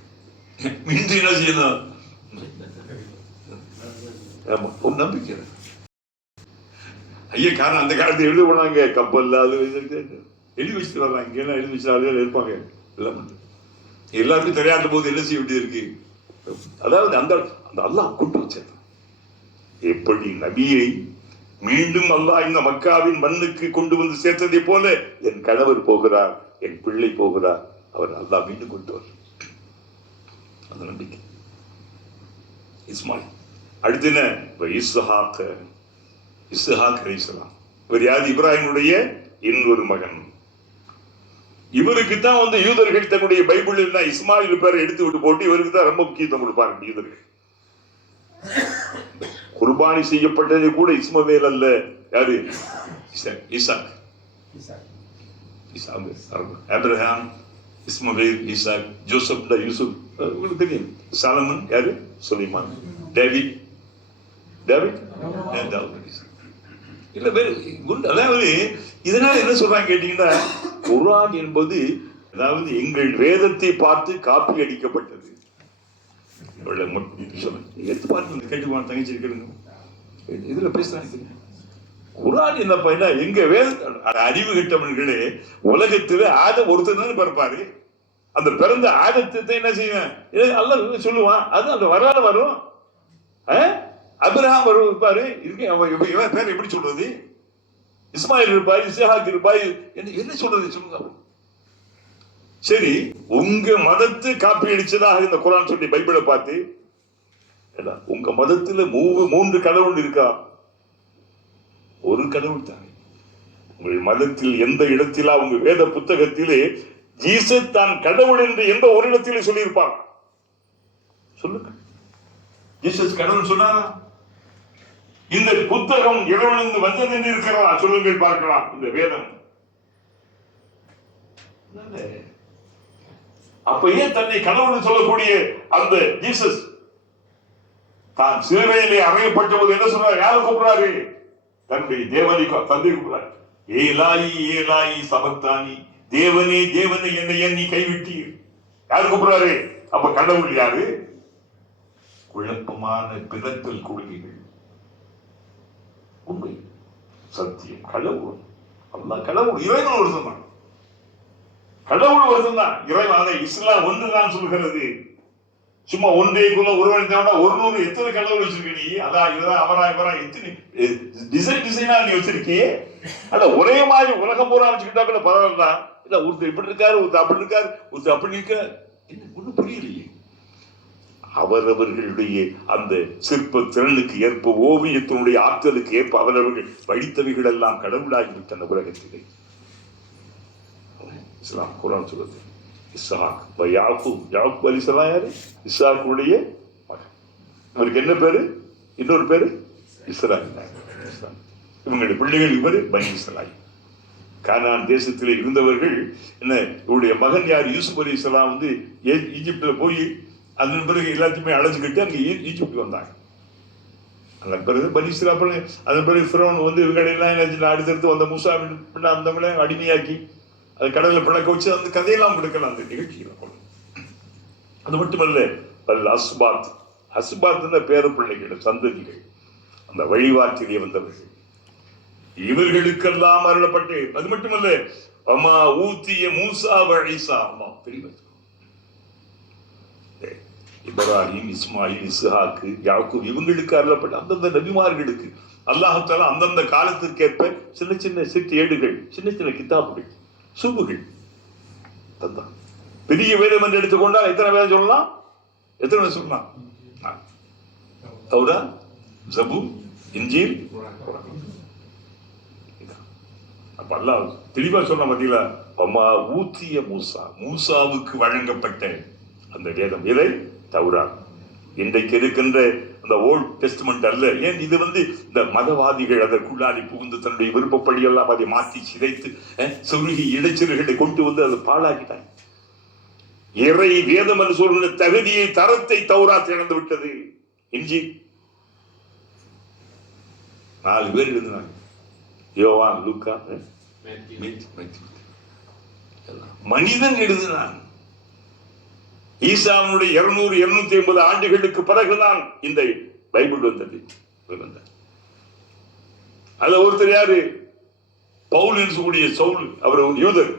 மீண்டும் என்ன செய்யணும்? ஒரு நம்பிக்கை ஐயா, காரணம் அந்த காலத்துல எழுத போனாங்க, கப்பல்ல அது எழுதி வச்சுட்டு வர்றாங்க. இங்கெல்லாம் எழுதி வச்சு ஆளுகள் இருப்பாங்க. எல்லாம் எல்லாருக்கும் தெரியாத போது என்ன செய்ய வேண்டியது இருக்கு? அதாவது அந்த அந்த அல்லாஹ் கூட்டு வச்சது. எப்படி நபியை மீண்டும் அல்லாஹ் இந்த மக்காவின் மண்ணுக்கு கொண்டு வந்து சேர்த்ததை போல என் கணவர் போகிறார், என் பிள்ளை போகிறார், அவர் அல்லாஹ் மீண்டும் கொண்டு வர அந்த நம்பிக்கை. இஸ்மாயில் அடுத்து என்ன? இஸ்ஹாக் அலைஹிஸ்ஸலாம். இவர் யார்? இப்ராஹிமுடைய இன்னொரு மகன். இவருக்கு தான் யூதர்கள் தன்னுடைய பைபிளில் இஸ்மாயில் பேரை எடுத்து விட்டு போட்டு இவருக்கு தான் ரொம்ப முக்கியத்துவம் கொடுப்பாங்க யூதர்கள். குர்பானி செய்யப்பட்டது கூட இஸ்மவேல் அல்ல, யாரு? ஈசாக். ஆபிரகாம், இஸ்மவேல், ஈசாக், ஜோசப், யூசுப், உங்களுக்கு தெரியும். சாலமன் யாரு? சுலைமான். டேவிட் இல்ல பேரு. அதாவது இதனால என்ன சொல்றாங்க கேட்டீங்கன்னா, குர்ஆன் என்பது அதாவது எங்கள் வேதத்தை பார்த்து காப்பி அடிக்கப்பட்டது. எடுத்து பார்த்து கேட்டுக்குவான் தங்கச்சி இருக்கிறது இதுல பேசுறாங்க. குர்ஆன் என்னப்பா, எங்க வேத அறிவு கிட்டவர்களே உலகத்துல ஆதம் ஒருத்தர் தான் பிறப்பாரு. அந்த பிறந்த ஆதத்தை என்ன செய்வேன் அல்லாஹ் சொல்லுவான். அது அந்த வரலாறு வரும். அபிரகாம் வரும் இருப்பாரு. இவன் பேர் எப்படி சொல்றது? இஸ்மாயில் இருப்பாரு, இஸ்ஹாக் இருப்பாரு. என்ன சொல்றது சொல்லுங்க. சரி, உங்க மதத்து காப்பி அடிச்சதாக இந்த குர்ஆன் சொல்லி பைபிளை பார்த்து, உங்க மதத்துல மூன்று கடவுள் இருக்கா? ஒரு கடவுள் தானே. உங்கள் மதத்தில் எந்த இடத்திலா உங்க வேத புத்தகத்திலே ஜீசஸ் தான் கடவுள் என்று எந்த ஒரு இடத்திலே சொல்லியிருப்பாங்க? சொல்லுங்க. ஜீசஸ் கடவுள் சொன்னாரா? இந்த புத்தகம் இறைவனிலிருந்து வந்தது என்று இருக்கிறதா? சொல்லுங்கள் பார்க்கலாம். இந்த வேதம் அப்ப ஏன் தன்னை கடவுள் சொல்லக்கூடிய அந்த ஜீசஸ் தான் சிலுவையிலே அறையப்பட்ட போது என்ன சொல்றாரு? யாரை கூப்பிடுறாரு? தன்னுடைய தேவனை தந்தை கூப்பிடுறாரு. ஏலாயி ஏலாயி சபக்தானி, தேவனே தேவனை என்னை எண்ணி கைவிட்டீர். யாரு கூப்பிடுறாரு? அப்ப கடவுள் யாரு? குழப்பமான பிதற்றல் கொள்கைகள். உண்மை சத்தியம் கடவுள் அல்லாஹ் கடவுள் இறைவன் ஒருத்தன் தான். கடவுள் ஒருத்தன் தான். இறைவன் இஸ்லாம் ஒன்றுதான் சொல்கிறது. சும்மா ஒன்றேக்குள்ள ஒருவன் தேவைன்னா 100 எத்தனை கடவுள் வச்சிருக்க நீ? அதான் இதுதான் அவரா இவரா எத்தனை டிசைனா நீ வச்சிருக்கியே? அத ஒரே மாதிரி உலகம் பூரா வச்சுக்கிட்டா கூட பரவாயில்ல. இல்ல ஒருத்தர் இப்படி இருக்காரு, ஒருத்தர் அப்படி இருக்காரு, ஒருத்தர் அப்படி இருக்க, என்ன ஒண்ணும் புரியலையே. அவரவர்களுடைய அந்த சிற்ப திறனுக்கு ஏற்ப, ஓவியத்தினுடைய ஆற்றலுக்கு ஏற்ப அவரவர்கள் வழித்தவைகள் எல்லாம் கடவுளாகிவிட்டன உலகத்திலே. இஸ்லாம் குர்ஆன் சொல்லுது. இஸ்ஹாக் யாக்கூப் அலைஹிஸ்ஸலாம் யாரு? இஸ்ஹாக்குடைய மகன். இவருக்கு என்ன பேரு? இன்னொரு பேரு இஸ்ராயீல். இவங்களுடைய பிள்ளைகள் இவர் பனி இஸ்ராயீல். கானான் தேசத்திலே இருந்தவர்கள் என்ன, இவருடைய மகன் யார்? யூசுப் அலைஹிஸ்ஸலாம் ஈஜிப்ட்ல போய் அதன் பிறகு எல்லாத்தையுமே அழைச்சிக்கிட்டு அங்கே ஈஜிப்ட் வந்தாங்க. அதன் பிறகு பனி இஸ்ராயீல், அதன் பிறகு ஃபிரௌன் இவங்களெல்லாம் அடுத்தடுத்து வந்த மூசா அந்தவங்கள அடிமையாக்கி அது கடலை பிணக்க வச்சு அந்த கதையெல்லாம் கொடுக்கலாம் அந்த நிகழ்ச்சிகள். அது மட்டுமல்ல, அஸ்பாத் பேர பிள்ளைகள் சந்ததிகள், அந்த வழிபாட்டிலே வந்தவர்கள், இவர்களுக்கெல்லாம் அருளப்பட்டு. அது மட்டுமல்ல, அம்மா ஊத்திய மூசா ஈசா, அம்மா பெரிய இப்ராஹிம், இஸ்மாயில், இஸ்ஹாக்கு, யாக்கூப் இவங்களுக்கு அருளப்பட்ட அந்தந்த நபிமார்களுக்கு அல்லாஹ் தஆலா அந்தந்த காலத்திற்கேற்ப சின்ன சின்ன சிற்றேடுகள், சின்ன சின்ன கிதாபுகள், சுபுகள் தந்தான். பெரிய வேதம் என்று எடுத்துக்கொண்டால் எத்தனை வேதம் சொல்லலாம்? எத்தனை வேதம் சொல்லலாம்? தௌரா, ஜபூர், இன்ஜீல். அப்ப அல்லாஹ் தெளிவா சொன்ன மத்தியில அம்மா ஊத்திய மூசாவுக்கு வழங்கப்பட்ட அந்த வேதம் எதை? தௌரா. இன்றைக்கு இருக்கின்ற அந்த ஓல்ட் டெஸ்ட்மெண்ட் அல்ல. ஏன் இது இந்த மதவாதிகள் அதற்குள்ளாடி புகுந்து தன்னுடைய விருப்பப்படி எல்லாம் அதை மாற்றி சிதைத்து சொருகி இடைச்சல்களை கொண்டு வந்து அதை பாழாக்கிட்டாங்க. இறை வேதம் என்று சொல்கிற தகுதியை, தரத்தை தௌராத் இழந்து விட்டது. இன்ஜீல் 4 பேர் எழுதினாங்க. யோவான், லூக்கா, மனிதன் எழுதினான். ஈசாவுடைய 200-250 ஆண்டுகளுக்கு பிறகுதான் இந்த பைபிள் வந்தது. அதுல ஒருத்தர் யாரு? பவுல் என்று சொல்லக்கூடிய சவுல். அவர் ஒரு யூதர்.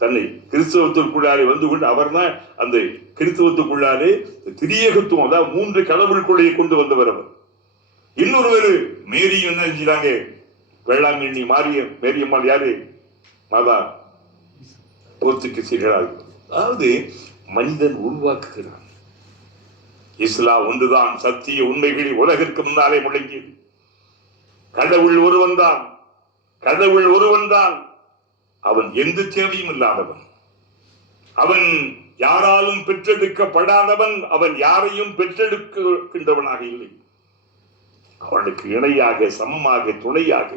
தன்னை கிறிஸ்தவத்திற்குள்ளாரே வந்து கொண்டு அவர் தான் அந்த கிறிஸ்தவத்துக்குள்ளாரே திரியேகத்துவம், அதாவது 3 கடவுளுக்குள்ளே கொண்டு வந்தவர் அவர். இன்னொருவர் மேரி என்ன செஞ்சாங்க? வேளாங்கண்ணி மேரியம்மாள் யாரு? மாதா போர்த்துகீசியர்களால். அதாவது மனிதன் உருவாக்குகிறான். இஸ்லாம் ஒன்றுதான் சத்திய உண்மைகளில் உலகிற்கு முன்னாலே முழங்கியது. கடவுள் ஒருவன் தான். கடவுள் ஒருவன் தான். அவன் எந்த தேவையும் இல்லாதவன். அவன் யாராலும் பெற்றெடுக்கப்படாதவன். அவன் யாரையும் பெற்றெடுக்கின்றவனாக இல்லை. அவனுக்கு இணையாக, சமமாக, துணையாக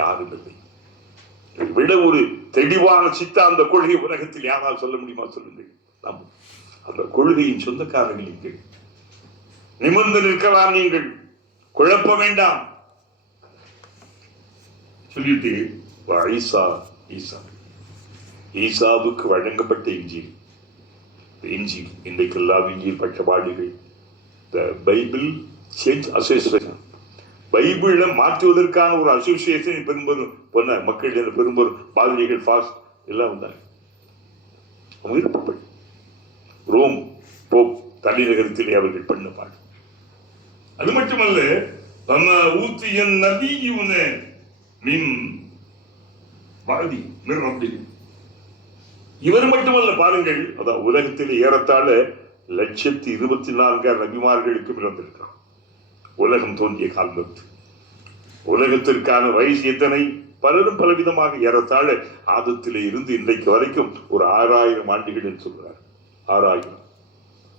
யாரும் இல்லை. விட ஒரு தெளிவான சித்தாந்த கொள்கை உலகத்தில் யாரால் சொல்ல முடியுமா? சொல்லுங்கள். அந்த கொள்கையின் சொந்தக்காரர்கள் நீங்கள். நிமிர்ந்து நிற்கலாம், நீங்கள் குழப்ப வேண்டாம். சொல்லிட்டு ஈசாவுக்கு வழங்கப்பட்ட இன்ஜீல் இன்றைக்கெல்லாம் இன்ஜீல் பட்டபாடுகள். பைபிள் சேஞ்ச் அசோசியேஷன், பைபிளை மாற்றுவதற்கான ஒரு அசோசியேஷன் பெரும்பெரும் பொண்ண மக்கள், பெரும்பெரும் பாதிரிகள், ஃபாஸ்ட் எல்லாம் வந்தாங்க. விருப்பப்பட்டு ரோம் போப் தலைநகரத்திலே அவர்கள் பண்ண பாடு. அது மட்டுமல்ல, ஊத்தியன் நபியுன மின் வாதி மிர் ரப்பி, இவர் மட்டுமல்ல பாருங்கள், அதான் உலகத்தில் ஏறத்தாழ 1,24,000 நபிமார்களுக்கு பிறந்திருக்கிறார். உலகம் தோன்றிய காலம் உலகத்திற்கான வயசு எத்தனை? பலரும் பலவிதமாக ஏறத்தாழ ஆதத்திலே இருந்து இன்றைக்கு வரைக்கும் ஒரு 6,000 ஆண்டுகள் என்று சொல்கிறார். 6,000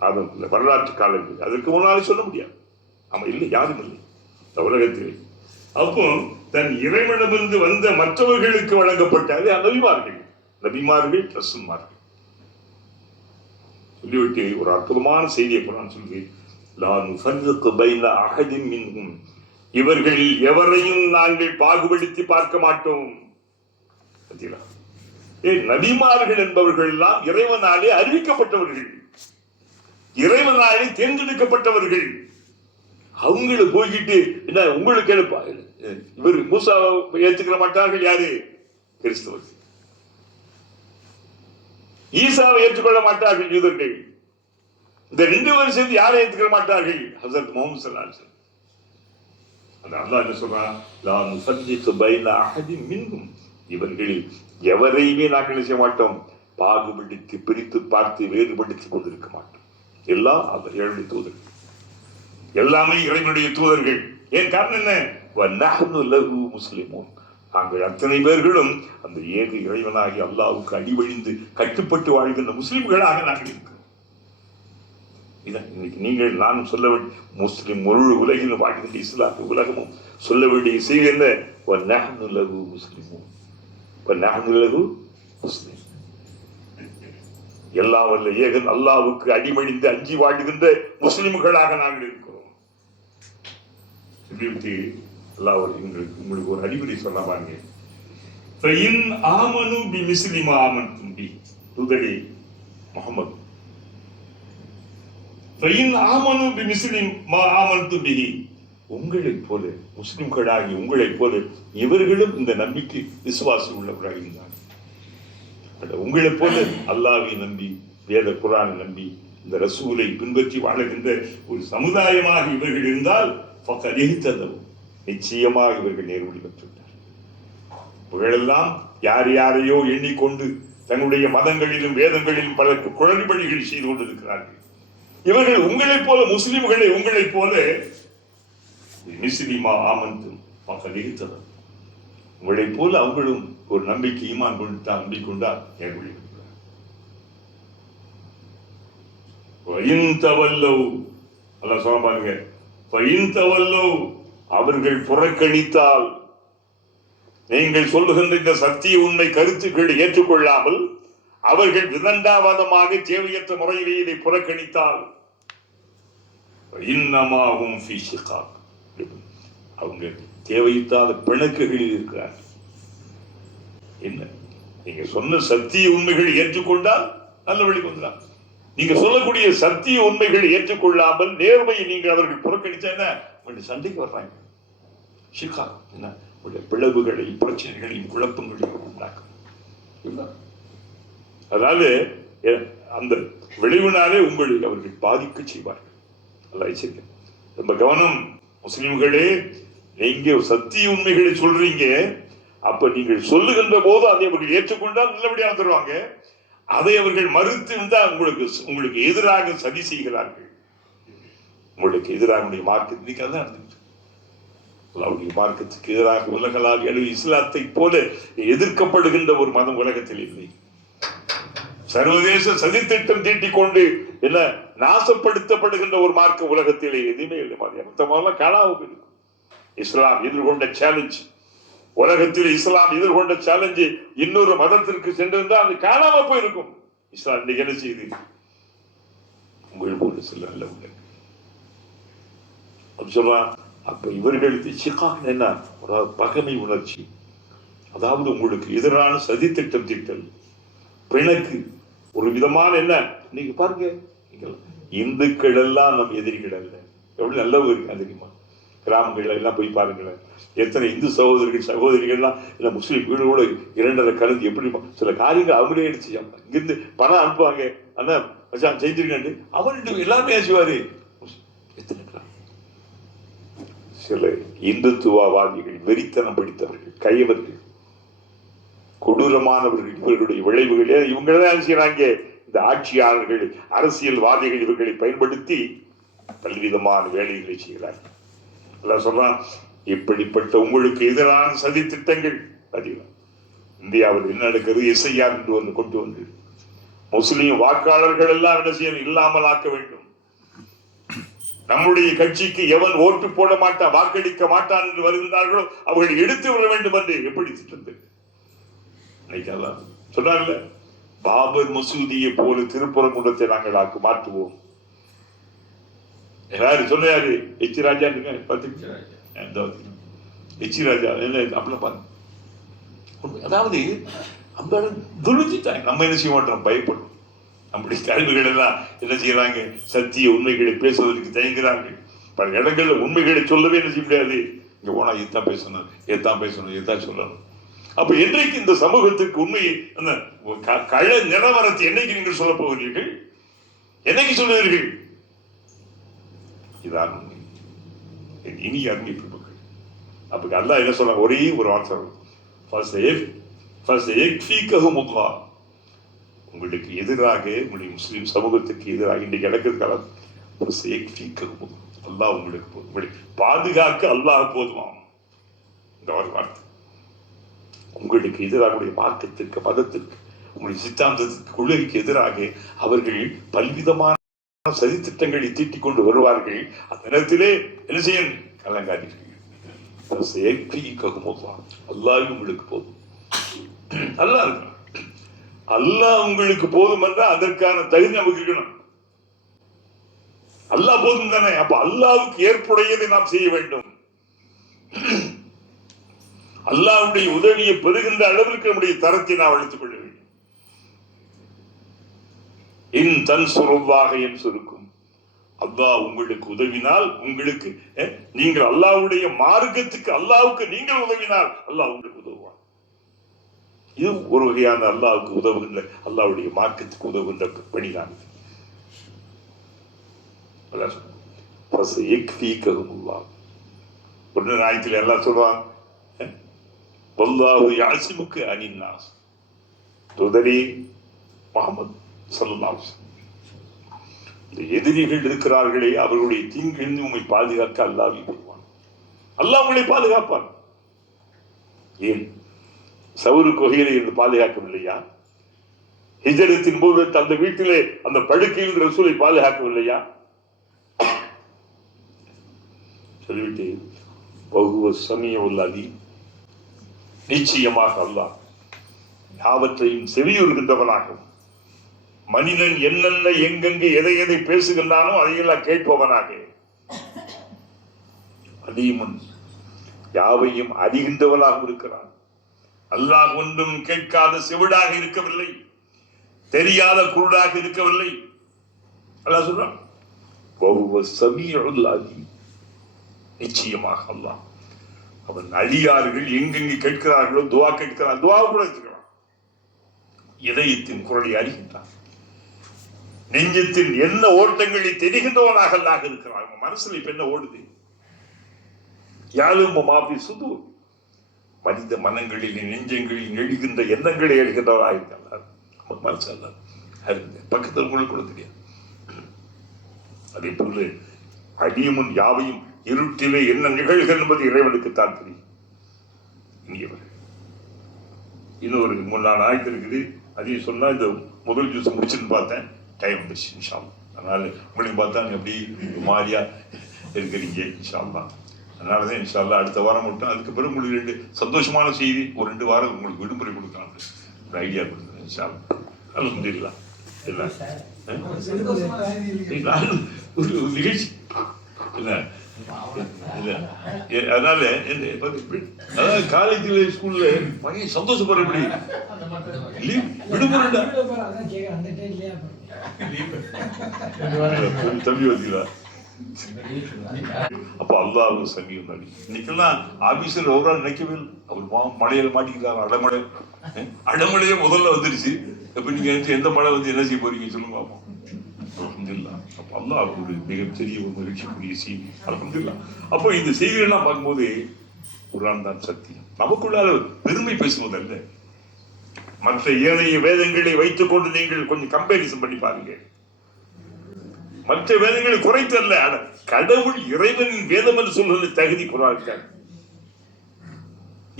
ஆதம் வரலாற்று காலங்கள். அதற்கு முன்னாலே சொல்ல முடியாது. ஆமா, இல்லை, யாரும் இல்லை இந்த உலகத்திலே. அப்போ தன் இறைவனிடமிருந்து வந்த மற்றவர்களுக்கு வழங்கப்பட்டாலே நபிமார்கள் ரசூல்மார்கள். சொல்லிவிட்டு ஒரு அற்புதமான செய்தியை நான் சொல்கிறேன். இவர்களில் எவரையும் நாங்கள் பாகுபடுத்தி பார்க்க மாட்டோம். நபிமார்கள் என்பவர்கள் எல்லாம் இறைவனாலே அறிவிக்கப்பட்டவர்கள், இறைவனாலே தேர்ந்தெடுக்கப்பட்டவர்கள். அவங்களை போய்கிட்டு என்ன உங்களுக்கு எழுப்பா? இவர் மூசாவை ஏற்றுக்கிற மாட்டார்கள். யாரு? கிறிஸ்தவர்கள். ஈசாவை ஏற்றுக்கொள்ள மாட்டார்கள் யூதர்கள். இந்த 2 பேரும் சேர்ந்து யாரை ஏற்றுக்கொள்ள மாட்டார்கள்? ஹஸரத் முஹம்மது ஸல்லல்லாஹு அலைஹி வஸல்லம். அல்லாஹ் என்ன சொல்றான்? லா நுஃபர்ரிகு பைன அஹதின் மின்ஹும். இவர்களில் எவரையுமே நாங்கள் செய்ய மாட்டோம், பாகுபடுத்தி பிரித்து பார்த்து வேறுபடுத்திக் கொண்டிருக்க மாட்டோம். எல்லாம் அவர் இறைவனுடைய தூதர்கள், எல்லாமே இறைவனுடைய தூதர்கள். ஏன் காரணம் என்ன? வநஹ்னு லஹு முஸ்லிமூன். நாங்கள் அத்தனை பேர்களும் அந்த ஏக இறைவனாகி அல்லாஹ்வுக்கு அடிவழிந்து கட்டுப்பட்டு வாழ்கின்ற முஸ்லிம்களாக நாங்கள் இருக்கிறோம். இதான் இன்னைக்கு நீங்கள் நானும் சொல்ல வேண்டிய, முஸ்லிம் முழு உலகிலும் வாழ்கின்ற இஸ்லாமிய உலகமும் சொல்ல வேண்டிய செய்தி என்ன? வநஹ்னு லஹு முஸ்லிமூன். வநஹ்னு லஹு முஸ்லிம். எல்லா வல்ல ஏகன் அல்லாஹ்வுக்கு அடிமணிந்து அஞ்சி வாழ்கின்ற முஸ்லிம்களாக நாங்கள் இருக்கிறோம். சொல்லிவிட்டு அல்லாஹ் உங்களுக்கு ஒரு அறிவுரை சொல்ல பாருங்க. தூதரே முஹம்மது, உங்களைப் போல முஸ்லிம்களாகி உங்களைப் போல இவர்களும் இந்த நம்பிக்கை விசுவாசி உள்ளவர்களாக இருந்தார்கள். உங்களைப் போல அல்லாஹ்வை நம்பி வேத குர்ஆனை நம்பி இந்த ரசூலை பின்பற்றி வாழுகின்ற ஒரு சமுதாயமாக இவர்கள் இருந்தால் நிச்சயமாக இவர்கள் நேர்வழி பெற்றுவிட்டார். இவர்களெல்லாம் யார் யாரையோ எண்ணிக்கொண்டு தங்களுடைய மதங்களிலும் வேதங்களிலும் பல குளறுபடிகள் செய்து கொண்டிருக்கிறார்கள். இவர்கள் உங்களைப் போல முஸ்லிம்களை உங்களைப் போல முஸ்லிமா ஆமந்தும் மகனித்தனர். உங்களைப் போல அவங்களும் ஒரு நம்பிக்கை ஈமான் கொண்டு நம்பிக்கொண்டால் நேர்வழி பெறுகிறார். அல்லாஹ் சொல்ல பாருங்க, அவர்கள் புறக்கணித்தால், நீங்கள் சொல்லுகின்ற இந்த சத்திய உண்மை கருத்துக்களை ஏற்றுக்கொள்ளாமல் அவர்கள் விதண்டாவாதமாக தேவையற்ற முறையிலே இதை புறக்கணித்தால், அவங்க தேவையில்லாத பிணக்குகளில் இருக்கிறார்கள். என்ன, நீங்க சொன்ன சத்திய உண்மைகளை ஏற்றுக்கொண்டால் நல்ல வழிக்கு வந்துடலாம். நீங்க சொல்லக்கூடிய சத்திய உண்மைகளை ஏற்றுக்கொள்ளாமல் நேர்மையை நீங்கள் அவர்கள் புறக்கணிச்சா என்ன சண்டைக்கு வர்றாங்க. ஷிகா என்ன பிளவுகளையும் பிரச்சனைகளையும் குழப்பங்களையும் உண்டாக்கும். அதாவது அந்த விளைவினாலே உங்களை அவர்கள் பாதிக்க செய்வார்கள். அல்லாஹ் ரொம்ப கவனம். முஸ்லிம்களே, நீங்க சத்திய உண்மைகளை சொல்றீங்க, அப்ப நீங்கள் சொல்லுகின்ற போது அதை அவர்கள் ஏற்றுக்கொண்டால் நல்லபடியாக தருவாங்க. அதை அவர்கள் மறுத்து இருந்தால் உங்களுக்கு எதிராக சதி செய்கிறார்கள். உங்களுக்கு எதிராக மார்க்கத்துக்கு மார்க்கத்துக்கு எதிராக உலகளாவிய அளவில் இஸ்லாத்தை போல எதிர்க்கப்படுகின்ற ஒரு மதம் உலகத்தில் இல்லை. சர்வதேச சதித்திட்டம் தீட்டிக் கொண்டு என்ன நாசப்படுத்தப்படுகின்ற ஒரு மார்க்க உலகத்திலே எதுவுமே இல்லை. மொத்தமாக காணாம போயிருக்கும். இஸ்லாம் எதிர்கொண்ட சேலஞ்ச், உலகத்தில் இஸ்லாம் எதிர்கொண்ட சேலஞ்சு இன்னொரு மதத்திற்கு சென்றிருந்தால் அது காணாம போயிருக்கும். இஸ்லாம் இன்னைக்கு என்ன செய்து உங்கள் போல சில நல்ல உலகம் சொல்றான். அப்ப இவர்களுக்கு சிக்காக என்ன ஒரு பகைமை உணர்ச்சி, அதாவது உங்களுக்கு எதிரான சதி திட்டம் தீட்டல், பிணக்கு, ஒரு விதமான என்ன. நீங்க பாருங்க, இந்துக்கள் எல்லாம் நம் எதிரிகள் அல்ல. எவ்வளவு நல்லவங்க இருக்கு தெரியுமா? கிராமங்கள் எல்லாம் போய் பாருங்களேன், எத்தனை இந்து சகோதரிகள்லாம் இல்லை முஸ்லீம் வீடுகளோட இரண்டரை கலந்து எப்படி சில காரியங்கள் அவங்களே எடுத்து இங்கிருந்து பணம் அனுப்புவாங்க. ஆனா மச்சான் செஞ்சிருக்காண்டு அவன் எல்லாமே செய்வாரு. சில இந்துத்துவவாதிகள், வெறித்தனம் படித்தவர்கள், கையவர்கள், கொடூரமானவர்கள் இவர்களுடைய விளைவுகளே. இவங்கதான் செய்யறாங்க, இந்த ஆட்சியாளர்கள் அரசியல்வாதிகள் இவர்களை பயன்படுத்தி பல்விதமான வேலைகளை செய்கிறார்கள். அல்லாஹ் சொல்றான், இப்படிப்பட்ட உங்களுக்கு எதிரான சதி திட்டங்கள் அதிகம். இந்தியாவில் என்ன நடக்கிறது? எஸ்ஐஆர் என்று ஒன்று கொண்டு வந்து முஸ்லிம் வாக்காளர்கள் எல்லாம் என்ன செய்யணும்? இல்லாமல் ஆக்க வேண்டும். நம்முடைய கட்சிக்கு எவன் ஓட்டு போட மாட்டான், வாக்களிக்க மாட்டான் என்று வருகின்றார்களோ அவர்கள் எடுத்து விட வேண்டும் என்று எப்படி திட்டத்தில் சொன்னார்ல, பாபர் மசூதியை போல திருப்பரங்குன்றத்தை நாங்கள் மாற்றுவோம். யாரு சொன்னாரு? எச்சி ராஜா எச்சி ராஜா அப்படிலாம் பாருங்க. அதாவது நம்ம என்ன செய்ய மாட்டோம்? பயப்படும். நம்முடைய தலைவர்கள் எல்லாம் என்ன செய்யறாங்க? சத்திய உண்மைகளை பேசுவதற்கு தயங்குகிறார்கள். பல இடங்கள்ல உண்மைகளை சொல்லவே என்ன செய்ய முடியாது. இங்க போனா இதுதான் பேசணும், எதான் பேசணும், எதான் சொல்லணும். அப்ப என்றைக்கு இந்த சமூகத்திற்கு உண்மையை கள்ள நிலவரத்தை என்னைக்கு நீங்கள் சொல்ல போகிறீர்கள்? என்னைக்கு சொல்லுவீர்கள்? இதான் உண்மை. இனி அருமை பெருமக்கள். அப்ப அல்லாஹ் என்ன சொல்றாங்க? ஒரே ஒரு வார்த்தை, உங்களுக்கு எதிராக, உங்களுடைய முஸ்லிம் சமூகத்துக்கு எதிராக இன்றைக்கு நடக்கிறது காலம், அல்லாஹ் உங்களுக்கு போதும், பாதுகாக்க அல்லாஹ் போதுமாம். இந்த ஒரு வார்த்தை உங்களுக்கு எதிராக, மார்க்கத்திற்கு, மதத்திற்கு, உங்களுடைய சித்தாந்தத்திற்கு, கொள்கைக்கு எதிராக அவர்கள் பல்விதமான சதித்திட்டங்களை தீட்டிக் கொண்டு வருவார்கள். அந்த நேரத்திலே என்ன செய்யும்? கலங்காதீர்கள். அல்லாஹ் உங்களுக்கு போதும். அல்லாஹ் இருக்கான். அல்லாஹ் உங்களுக்கு போதும் என்றால் அதற்கான தகுதி நமக்கு இருக்கணும். அல்லாஹ் போதும் தானே. அப்ப அல்லாஹ்வுக்கு ஏற்புடையதை நாம் செய்ய வேண்டும். அல்லாஹ்வுடைய உதவியை பெறுகின்ற அளவிற்கு நம்முடைய தரத்தை நாம் வளர்த்துக் கொள்ள வேண்டும். இன் தன்சுருல்லாஹ யன்சுருக்கும், அல்லாஹ் உங்களுக்கு உதவினால், உங்களுக்கு நீங்கள் அல்லாஹ்வுடைய மார்க்கத்துக்கு, அல்லாஹ்வுக்கு நீங்கள் உதவினால் அல்லாஹ் உங்களுக்கு உதவுவார். இது ஒரு வகையான அல்லாஹ்வுக்கு உதவுகின்ற, அல்லாஹ்வுடைய மார்க்கத்துக்கு உதவுகின்ற பணிதான். ஒன்று நாயத்தில் எல்லாம் சொல்லுவாங்க, வல்லாஹு யாசிமுக்கு அனின்னாஸ், துதரி முஹம்மது ஸல்லல்லாஹு அலைஹி வஸல்லம். இந்த எதிரிகள் இருக்கிறார்களே, அவர்களுடைய தீங்கிலிருந்து உங்களை பாதுகாக்க அல்லாஹ் வருவான். அல்லாஹ் உங்களை பாதுகாப்பான். ஏன் சவுரு கொகையிலே இருந்து பாதுகாக்கவில்லையா? ஹிஜ்ரத்தின் போது அந்த வீட்டிலே அந்த படுக்கையில் ரசூலை பாதுகாக்கவில்லையா? சொல்லிவிட்டு வஹுவ ஸமீஉல் அலீம், நிச்சயமாக அல்லாஹ் யாவற்றையும் செவியுறுகின்றவனாகவும், மனிதன் என்னென்ன எங்கெங்கு எதை எதை பேசுகின்றானோ அதையெல்லாம் கேட்பவனாக, அலீமுன் யாவையும் அறிகின்றவனாகவும் இருக்கிறான். அல்லாஹ் ஒன்றும் கேட்காத செவிடாக இருக்கவில்லை, தெரியாத குருடாக இருக்கவில்லை. அல்லாஹ் சொல்றான் வஹுவ ஸமீஉல் அலீம், நிச்சயமாக அல்லாஹ் அவன் அடியார்கள் எங்கெங்கு கேட்கிறார்களோ, துவா கேட்கிறான், துவா கூட வச்சுக்கிறான். இதயத்தின் குரலை அறிகின்றான். நெஞ்சத்தின் என்ன ஓட்டங்களை தெரிகின்றவனாக அல்லாஹ் இருக்கிறான். அவங்க மனசுல இப்ப என்ன ஓடுது? யாழும் மாபி சுது, மனித மனங்களில், நெஞ்சங்களில் எழுகின்ற எண்ணங்களை எழுகின்றவராக இருக்கிறார். நமக்கு மனசு அல்ல பக்கத்தில் உங்களுக்கு கூட தெரியாது. அதே போல அடியமுன் யாவையும், இருட்டிலே என்ன நிகழ்கள் என்பது இறைவனுக்கு தான் தெரியும். இனியவர்கள், இன்னொரு 3 4 ஆயத்து இருக்குது. அதையும் சொன்னா இந்த முதல் ஜூஸ் முடிச்சுன்னு பார்த்தேன், டைம் வந்துச்சு. இன்ஷா அல்லாஹ். அதனால உங்களையும் பார்த்தா அப்படி மாறியா இருக்கிறீங்க இன்ஷா அல்லாஹ். அதனாலதான் இன்ஷா அல்லாஹ் அடுத்த வாரம் மட்டும், அதுக்கு பிறகு உங்களுக்கு 2 சந்தோஷமான செய்தி, ஒரு 2 வாரம் உங்களுக்கு விடுமுறை கொடுக்கலாம் ஒரு ஐடியா கொடுக்குறேன் இன்ஷா அல்லாஹ். அல்ஹம்துலில்லாஹ். ஒரு நிகழ்ச்சி இல்ல இல்ல, அதனால அதாவது காலேஜ்ல ஸ்கூல்ல பையன் சந்தோஷப்படுற எப்படி விடுமுறை தம்பி வந்தீங்களா? அப்ப அல்லாஹ் சமீபம் நடி. இன்னைக்கெல்லாம் ஆபீஸ்ல ஒரு நாள் நினைக்கவே இல்லை, அவர் மழையில மாட்டிக்கிறார். அடமழையே முதல்ல வந்துருச்சு. இப்ப நீங்க எந்த மழை வந்து என்ன செய்ய போறீங்க சொல்லுங்க பாப்போம். அல்ஹம்துலில்லாஹ். அப்ப அல்லாஹ் ஒரு மிகப்பெரிய ஒரு மகிழ்ச்சிக்குரிய செய்தி. அல்ஹம்துலில்லாஹ். அப்போ இந்த செய்திகள்லாம் பார்க்கும்போது குர்ஆன் தான் சத்தியம். நமக்குள்ளால பெருமை பேசுவதல்ல, மற்ற ஏனைய வேதங்களை வைத்துக் கொண்டு நீங்கள் கொஞ்சம் கம்பேரிசன் பண்ணி பாருங்க. மற்ற வேதங்களை குறைத்தல்ல, கடவுள் இறைவனின் வேதம் என்று சொல்வது தகுதி குரான்.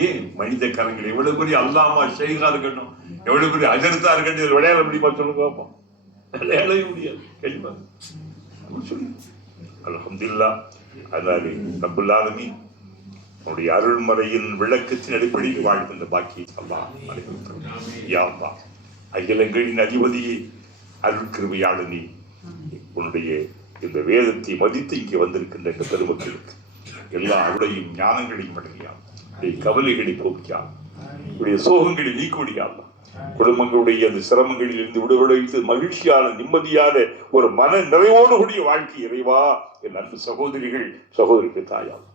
ஏன் மனித கரங்கள் எவ்வளவு பெரிய அல்லாமா ஷேகா இருக்கட்டும், எவ்வளவு பெரிய அஜர்த்தா இருக்கட்டும், விளையாட முடியுமா சொல்லுங்க பார்ப்போம்? விளையாடவே முடியாது. கண்டிப்பா அல்ஹம்துலில்லாஹ். அதனாலே ரப்புல் ஆலமீன் அவருடைய அருள்மறையின் விளக்கத்தின் அடிப்படையில் வாழ்கின்ற பாக்கியை அல்லாஹ் அளித்திருக்கிறார். யா அல்லாஹ், அகிலங்களின் அதிபதியே, அருள் கிருபையாளனே, உன்னுடைய இந்த வேதத்தை மதித்து இங்கே வந்திருக்கின்ற இந்த பெருமக்களுக்கு எல்லா அருளையும் ஞானங்களையும் அடங்கியால், கவலைகளை போக்கியால், உடைய சோகங்களை நீக்குவடியால், குடும்பங்களுடைய அந்த சிரமங்களில் இருந்து விடுவித்து மகிழ்ச்சியான நிம்மதியான ஒரு மன நிறைவோடு கூடிய வாழ்க்கை இறைவா. என் அன்பு சகோதரிகள் சகோதரிகள் தாயால்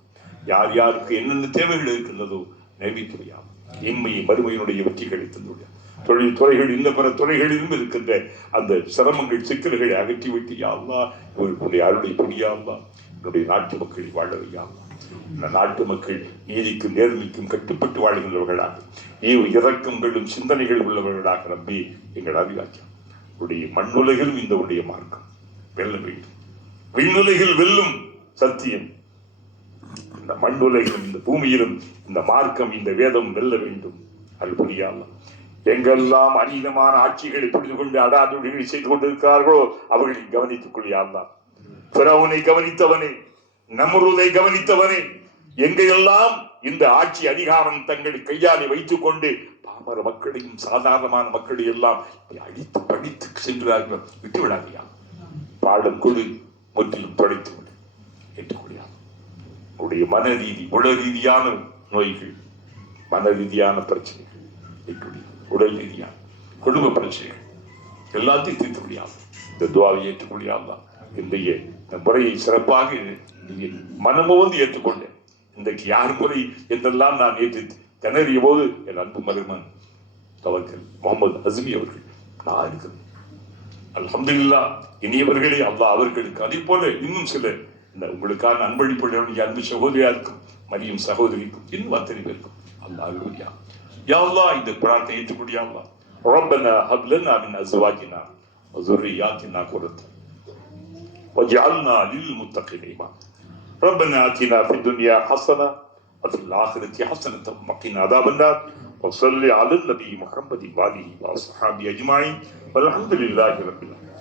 யார் யாருக்கு என்னென்ன தேவைகள் இருக்கின்றதோ நிறைவேற்றுவையாம். இன்மையை மறுமையினுடைய வெற்றிகளை தந்துள்ளார். தொழில் துறைகள் இன்ன பிற துறைகளிலும் இருக்கின்ற அந்த சிரமங்கள் சிக்கல்களை அகற்றிவிட்டு யாழ்லா இவர்களுடைய அருளை புரியாமலா என்னுடைய நாட்டு மக்களை வாழ வையாமலா. இந்த நாட்டு மக்கள் நீதிக்கும் நேர்மைக்கும் கட்டுப்பட்டு வாழ்கின்றவர்களாக, இரக்கங்களும் சிந்தனைகள் உள்ளவர்களாக நம்பி எங்கள் அறிவாக்கியம். உடைய மண்ணுலகிலும் இந்த உடைய மார்க்கம் வெல்ல வேண்டும். விண்ணுலகில் வெல்லும் சத்தியம் இந்த மண்ணுலகிலும் இந்த பூமியிலும் இந்த மார்க்கம் இந்த வேதம் வெல்ல வேண்டும். அது புரியாமல் எங்கெல்லாம் அநீதமான ஆட்சிகளை புரிந்து கொண்டு அடாதுடிகளை செய்து கொண்டிருக்கிறார்களோ அவர்களை கவனித்துக் கொள்ளாதான். பிறவுனை கவனித்தவனே, நம்ருதை கவனித்தவனே, எங்கெல்லாம் இந்த ஆட்சி அதிகாரம் தங்களை கையாளி வைத்துக் கொண்டு பாமர மக்களையும் சாதாரணமான மக்களை எல்லாம் அடித்து படித்து சென்றார்கள். விட்டு விடாதியா, பாடம் கொடு, முற்றிலும் தொலைத்து விடு ஏற்றுக்கொள்ளாது. உடைய மன ரீதி உள ரீதியான நோய்கள், மன ரீதியான பிரச்சனைகள், உடல் ரீதியான குடும்ப பிரச்சனைகள் எல்லாத்தையும் தீர்த்து முடியாது. இந்த துவாவை ஏற்றுக்கொள்ளாதான். இன்றைய முறையை சிறப்பாக மனமோந்து ஏற்றுக்கொண்டேன். இன்றைக்கு யார் முறை என்றெல்லாம் நான் ஏற்று திணறிய போது என் அன்பு மருமன் தவக்கல் முகமது அஸ்மி அவர்கள் நான் இருக்கிறேன். அல்ஹம்துலில்லாஹ். இனியவர்களே அல்லாஹ் அவர்களுக்கு அதே போல இன்னும் சிலர் இந்த உங்களுக்கான அன்பளிப்புடைய அன்பு சகோதரியா இருக்கும், மரியம் சகோதரிக்கும், இன்னும் அத்தனை பேருக்கும் அல்லாஹ் யா அல்லாஹ் இந்த பிரார்த்தனை ஏற்றுக்கூடிய அல்லாஹ் ரப்பனா ஹப் லனா மின் அஸ்வாஜினா வ ذُرِّيَّاتِنَا قُرَّةَ وَاجْعَلْنَا لِلْمُتَّقِينَ إِمَامًا ربنا آتنا في الدنيا حسنة وفي الآخرة حسنة وقنا عذاب النار وصل على النبي محمد وآله وصحبه أجمعين والحمد لله رب العالمين.